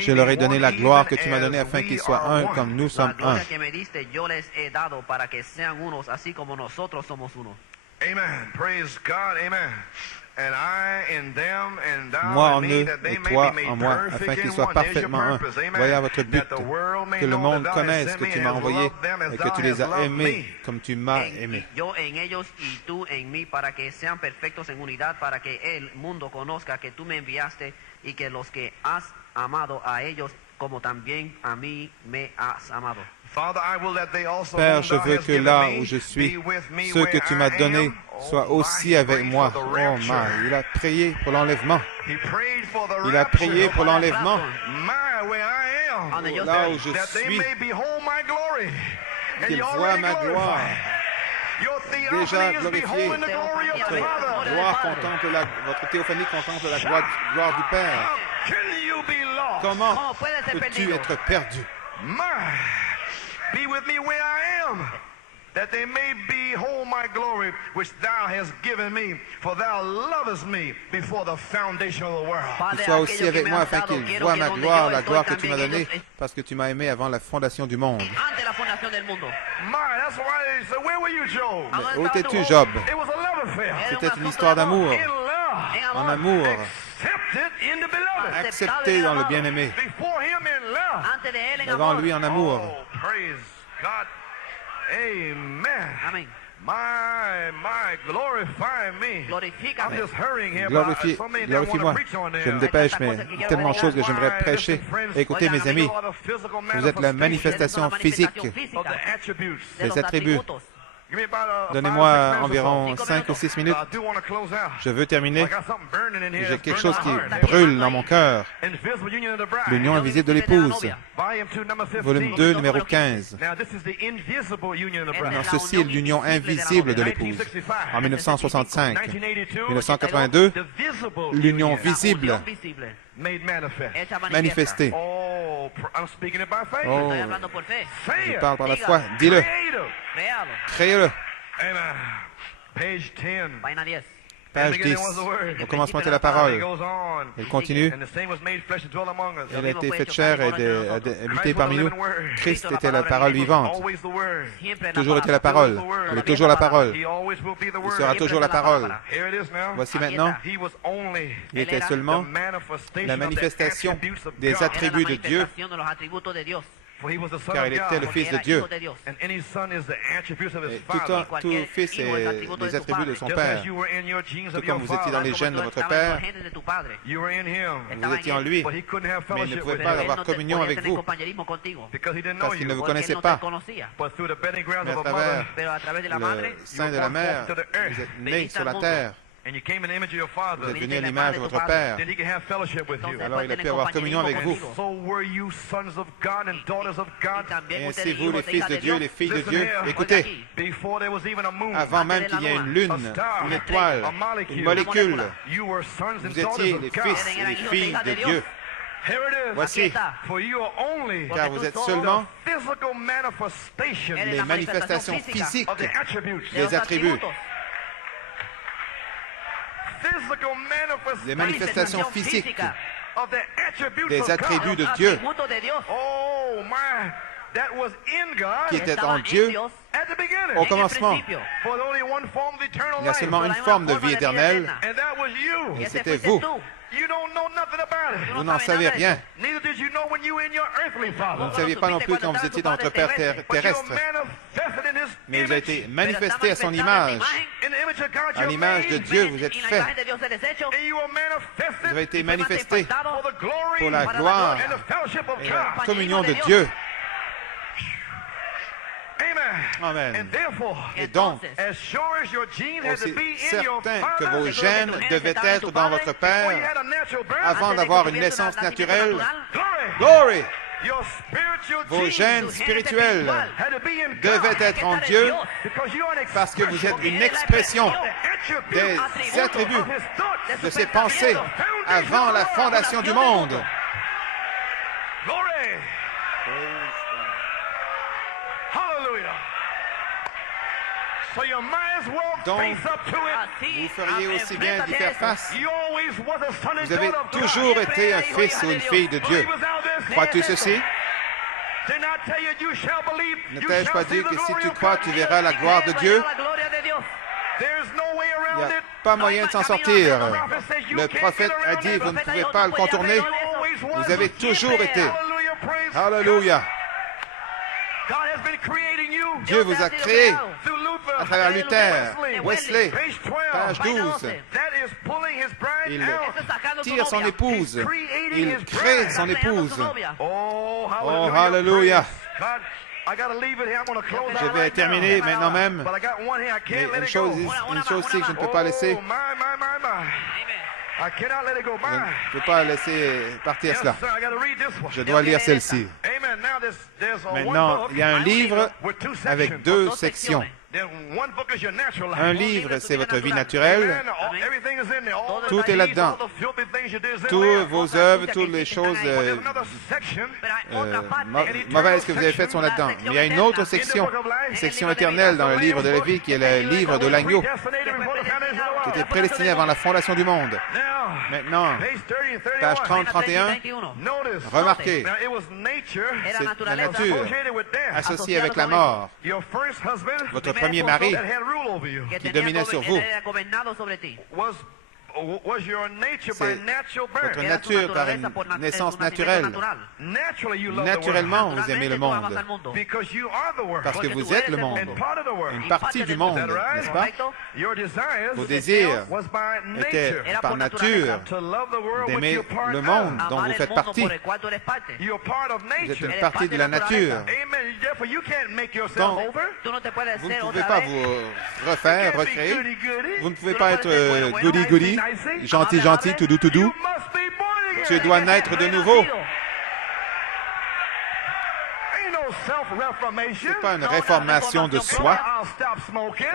Je leur ai donné la gloire que tu m'as donnée afin qu'ils soient un comme nous sommes un. La gloria que me diste yo les he dado para que sean unos así como nosotros somos uno. Amen. Praise God. Amen. And I in them and thou Moi in en me, eux that they et may toi be made en moi, perfect afin qu'ils in soient one. There's your parfaitement un. purpose. Amen. Voilà votre but, That the world may que le know monde that thou hast connaisse sent que me tu and m'as hast envoyé loved them as et que thou tu les hast as loved aimés me. comme tu m'as aimé. Yo en ellos y tú en mí, para que sean perfectos en unidad, para que el mundo conozca que tú me enviaste y que los que has amado a ellos como también a mí me has amado. Père, je veux que là où je suis, ceux que tu m'as donnés soient aussi avec moi. Oh my, il a prié pour l'enlèvement. Il a prié pour l'enlèvement. Là où je suis, qu'ils voient ma gloire. Déjà glorifiée. Votre gloire contemple votre théophanie contemple la gloire du Père. Comment peux-tu être perdu? Be with me where I am, that they may behold my glory, which thou hast given me, for thou lovest me before the foundation of the world. Qu'ils soient aussi avec moi afin qu'ils voient ma gloire, la gloire que tu m'as donnée, parce que tu m'as aimé avant la fondation du monde. Mais où étais-tu, Job? C'était une histoire d'amour. En amour. Accepté dans le bien-aimé. Devant lui en amour. Amen. My, glorify me. I'm just hurrying here. Glorifie-moi. Je me dépêche, mais il y a tellement de choses que j'aimerais prêcher. Écoutez, mes amis, vous êtes la manifestation physique des attributs. Donnez-moi environ 5 ou 6 minutes. Je veux terminer. J'ai quelque chose qui brûle dans mon cœur. L'union invisible de l'épouse. Volume 2, numéro 15. Non, ceci est l'union invisible de l'épouse. En 1965. 1982, l'union visible. Manifestée. Oh, je parle par la foi. Dis-le. Créez-le. Page 10. Au commencement était la parole. Elle continue. Elle a été faite chair et habitée parmi nous. Christ était la parole vivante. Toujours était la parole. Il est toujours la parole. Il sera toujours la parole. Voici maintenant. Il était seulement la manifestation des attributs de Dieu, car il était le Fils de Dieu. Et tout fils est les attributs de son Père. Tout comme vous étiez dans les gènes de votre Père, vous étiez en lui, mais il ne pouvait pas avoir communion avec vous, parce qu'il ne vous connaissait pas. Mais à travers le sein de la mère, vous êtes nés sur la terre. Vous êtes venu à l'image de votre Père. Alors il a pu avoir communion avec vous. Et ainsi vous, les fils de Dieu, les filles de Dieu, écoutez, avant même qu'il y ait une lune, une étoile, une molécule, vous étiez les fils et les filles de Dieu. Voici, car vous êtes seulement les manifestations physiques des attributs. Les manifestations physiques des attributs de Dieu qui étaient en Dieu au commencement. Il y a seulement une forme de vie éternelle et c'était vous. Vous n'en savez rien. Vous ne saviez pas non plus quand vous étiez dans votre Père terrestre. Mais vous avez été manifesté à son image. À l'image de Dieu, vous êtes fait. Vous avez été manifesté pour la gloire et la communion de Dieu. Amen. Et donc, aussi certain que vos gènes devaient être dans votre père avant d'avoir une naissance naturelle, glory! Vos gènes spirituels devaient être en Dieu parce que vous êtes une expression des attributs de ses pensées avant la fondation du monde. Donc, vous feriez aussi bien d'y faire face. Vous avez toujours été un fils ou une fille de Dieu. Crois-tu ceci? Ne t'ai-je pas dit que si tu crois, tu verras la gloire de Dieu? Il n'y a pas moyen de s'en sortir. Le prophète a dit, vous ne pouvez pas le contourner. Vous avez toujours été. Alléluia. Dieu vous a créé à travers Luther, Wesley, page 12. Il tire son épouse. Il crée son épouse. Oh, hallelujah. Je vais terminer maintenant même. Mais une chose aussi que je ne peux pas laisser. Je ne peux pas laisser partir cela. Je dois lire celle-ci. Maintenant, il y a un livre avec 2 sections. Un livre, c'est votre vie naturelle. Tout est là-dedans. Toutes vos œuvres, toutes les choses mauvaises que vous avez faites sont là-dedans. Mais il y a une autre section, une section éternelle dans le livre de la vie, qui est le livre de l'agneau, qui était prédestiné avant la fondation du monde. Maintenant, page 30-31, remarquez, c'est la nature associée avec la mort. Votre premier mari qui dominait sur vous, c'est votre nature par une naissance naturelle. Naturellement, vous aimez le monde parce que vous êtes le monde, une partie du monde, n'est-ce pas? Vos désirs étaient par nature d'aimer le monde dont vous faites partie. Vous êtes une partie de la nature. Donc, vous ne pouvez pas vous refaire, recréer. Vous ne pouvez pas être goody-goody. Gentil, gentil, tout doux. Tu dois naître de nouveau. Ce n'est pas une réformation de soi.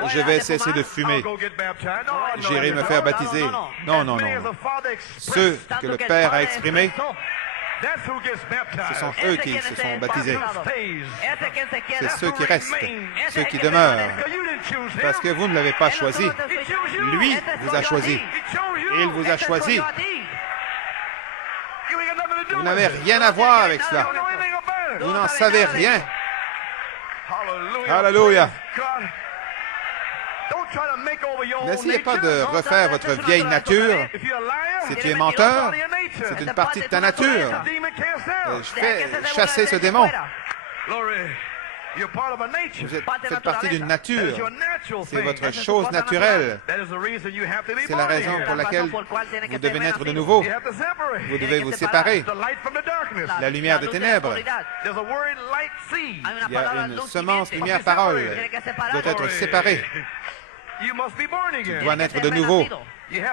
Je vais cesser de fumer. J'irai me faire baptiser. Non, non, non. Ceux que le Père a exprimés, ce sont eux qui se sont baptisés. C'est ceux qui restent, ceux qui demeurent. Parce que vous ne l'avez pas choisi. Lui vous a choisi. Il vous a choisi. Vous n'avez rien à voir avec cela. Vous n'en savez rien. Alléluia. N'essayez pas de refaire votre vieille nature. Si tu es menteur, c'est une partie de ta nature. Fais chasser ce démon. Vous faites partie d'une nature. C'est votre chose naturelle. C'est la raison pour laquelle vous devez naître de nouveau. Vous devez vous séparer. La lumière des ténèbres. Il y a une semence, lumière, parole. Doit être séparée. Tu dois naître de nouveau. Il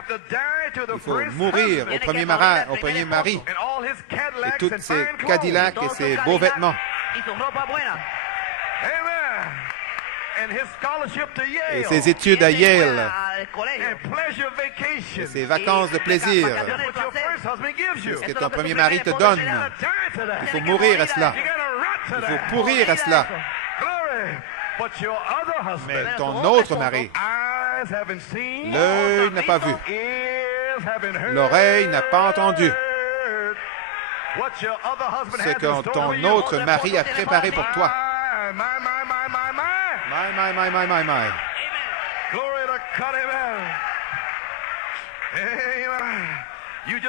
faut mourir au premier mari et tous ses Cadillacs et ses beaux vêtements. Et ses études à Yale. Et ses vacances de plaisir. C'est ce que ton premier mari te donne. Il faut mourir à cela. Il faut pourrir à cela. Mais ton autre mari, l'œil n'a pas vu, l'oreille n'a pas entendu ce que ton autre mari a préparé pour toi. My. Vous ne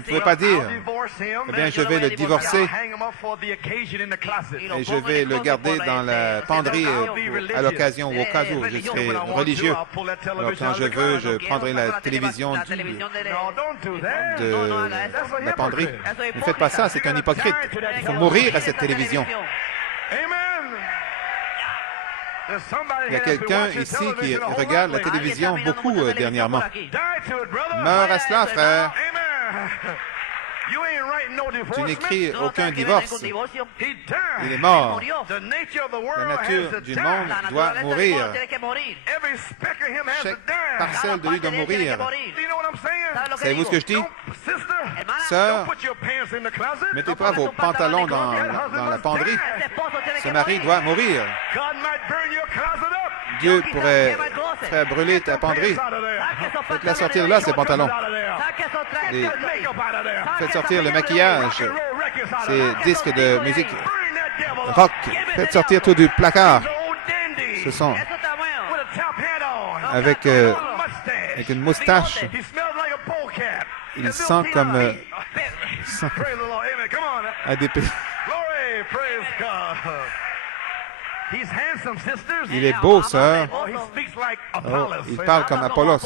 pouvez pas dire, eh bien, je vais le divorcer et je vais le garder dans la penderie à l'occasion ou au cas où je serai religieux. Alors, quand je veux, je prendrai la télévision de la penderie. Ne faites pas ça, c'est un hypocrite. Il faut mourir à cette télévision. Il y a quelqu'un ici qui regarde la télévision beaucoup dernièrement. Meurs à cela, frère. Tu n'écris aucun divorce. Il est mort. La nature du monde doit mourir. Chaque parcelle de lui doit mourir. Savez-vous ce que je dis? Sœur, mettez pas vos pantalons dans la penderie. Ce mari doit mourir. Dieu pourrait faire brûler ta penderie. Faites-la sortir de là, ces pantalons. Faites sortir le maquillage, ces disques de musique rock. Faites sortir tout du placard. Ce sont avec une moustache. Il sent comme un dépé. Il est beau, sœur. Oh, il parle comme Apollos.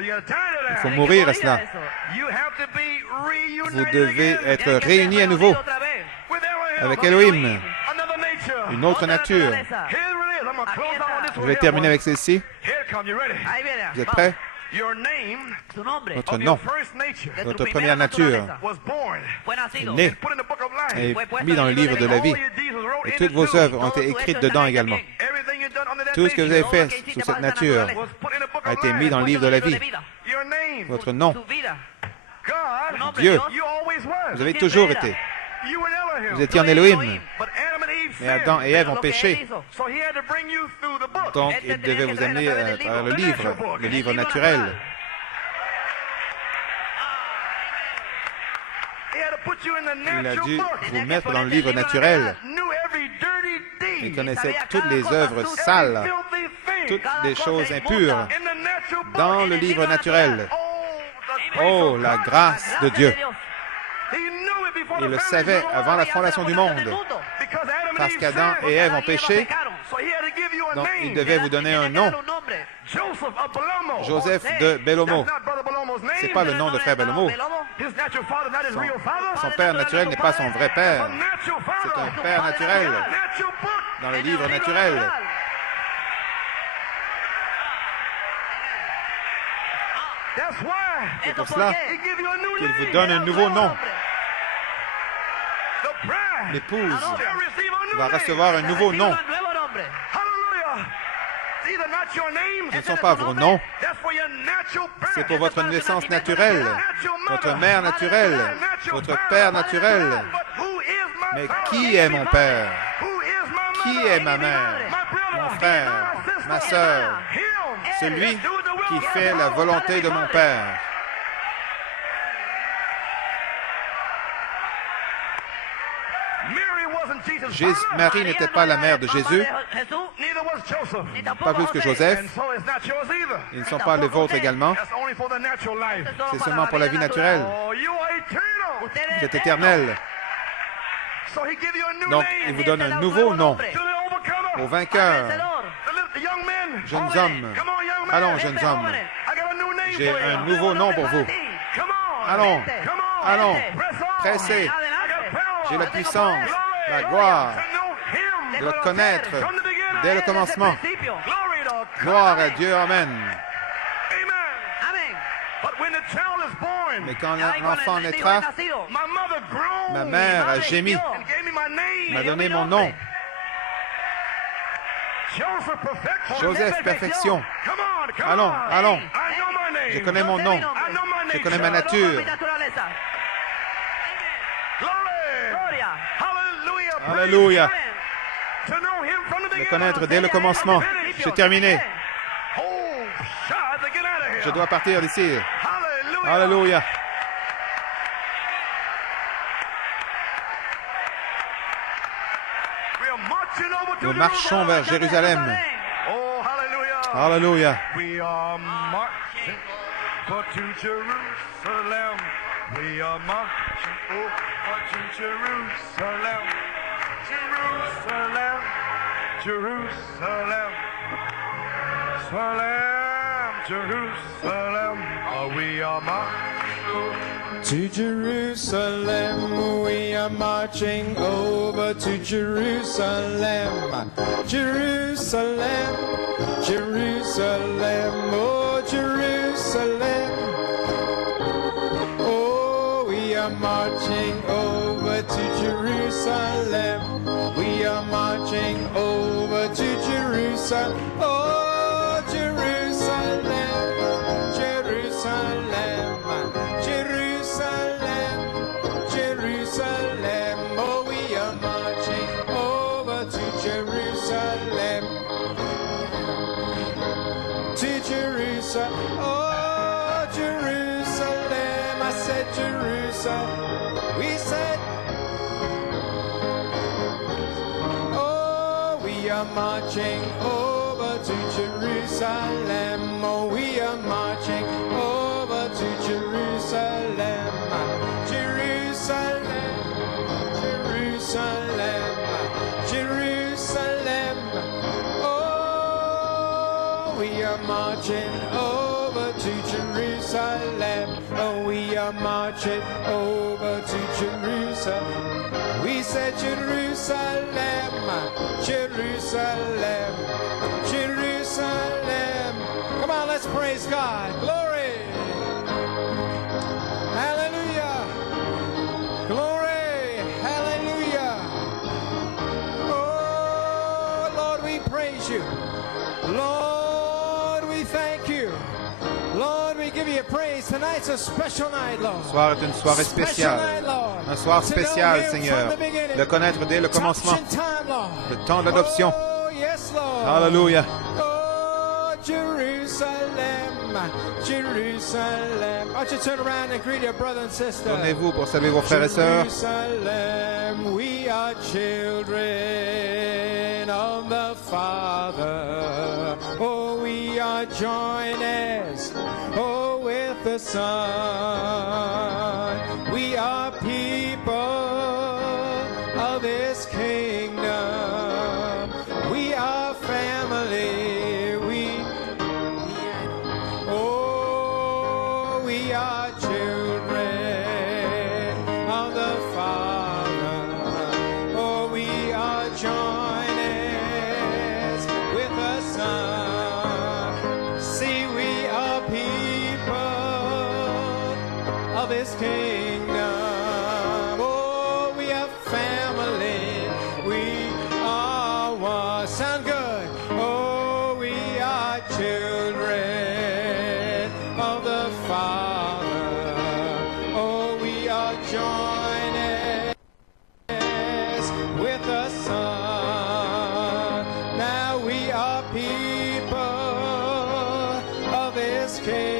Il faut mourir à cela. Vous devez être réunis à nouveau avec Elohim, une autre nature. Je vais terminer avec celle-ci. Vous êtes prêts? Votre nom, votre première nature, est né et mis dans le livre de la vie. Et toutes vos œuvres ont été écrites dedans également. Tout ce que vous avez fait sous cette nature a été mis dans le livre de la vie. Votre nom, Dieu, vous avez toujours été. Vous étiez en Elohim. Mais Adam et Ève ont péché. Donc, il devait vous amener par le livre naturel. Il a dû vous mettre dans le livre naturel. Il connaissait toutes les œuvres sales, toutes les choses impures dans le livre naturel. Oh, la grâce de Dieu! Il le savait avant la fondation du monde. Parce qu'Adam et Ève ont péché, donc il devait vous donner un nom. Joseph de Belomo. Ce n'est pas le nom de frère Belomo. Son père naturel n'est pas son vrai père. C'est un père naturel dans le livre naturel. C'est pour cela qu'il vous donne un nouveau nom. L'épouse va recevoir un nouveau nom. Ce ne sont pas vos noms. C'est pour votre naissance naturelle, votre mère naturelle, votre père naturel. Mais qui est mon père? Qui est ma mère? Mon frère, ma sœur, celui qui fait la volonté de mon père. Marie n'était pas la mère de Jésus, pas plus que Joseph. Ils ne sont pas les vôtres également. C'est seulement pour la vie naturelle. Vous êtes éternel. Donc, il vous donne un nouveau nom. Aux vainqueurs, jeunes hommes. Allons, jeunes hommes. J'ai un nouveau nom pour vous. Allons, allons, pressez. J'ai la puissance, la gloire de le connaître dès le commencement. Gloire à Dieu, Amen. Mais quand l'enfant naîtra, ma mère a gémi, m'a donné mon nom. Joseph, perfection. Allons, allons. Je connais mon nom. Je connais ma nature. Alléluia. Le connaître dès le commencement. J'ai terminé. Je dois partir d'ici. Alléluia. Nous marchons vers Jérusalem. Alléluia. We are marching to Jerusalem. We are marching to Jerusalem. Jerusalem. Jerusalem. Jerusalem. Jerusalem. We are marching to Jerusalem. We are marching over to Jerusalem. Jerusalem, Jerusalem, oh Jerusalem. Oh, we are marching over to Jerusalem. We are marching over to Jerusalem. Oh, Jerusalem, Jerusalem, Jerusalem, Jerusalem. Oh, we are marching over to Jerusalem. To Jerusalem. Oh, Jerusalem. I said Jerusalem. We said, oh, we are marching over to Jerusalem. Oh, we are marching over to Jerusalem. Jerusalem, Jerusalem, Jerusalem. Oh, we are marching over to Jerusalem. Oh, we are marching over to Jerusalem. We said Jerusalem, Jerusalem, Jerusalem. Come on, let's praise God. Glory. Hallelujah. Glory. Hallelujah. Oh, Lord, we praise you. Lord, we thank you. Lord, we give you praise. Tonight's a special night, Lord. Ce soir est une soirée spéciale. Un soir spécial, Seigneur. Le connaître dès le commencement. Le temps de l'adoption. Alléluia. Oh, Jerusalem, Jerusalem. Why don't you turn around and greet your brother and sister? Tournez-vous pour saluer vos frères et sœurs. Jerusalem, we are children of the Father. Oh, we are joint heirs, oh, with the Son. We are people of His kingdom. We are family. We are children of the Father. Oh, we are joint heirs with the Son. See, we are people of His kingdom. Oh, we are family. We are one. Sound good? Oh, we are children of the Father. Oh, we are joint heirs with the Son. Now we are people of His kingdom.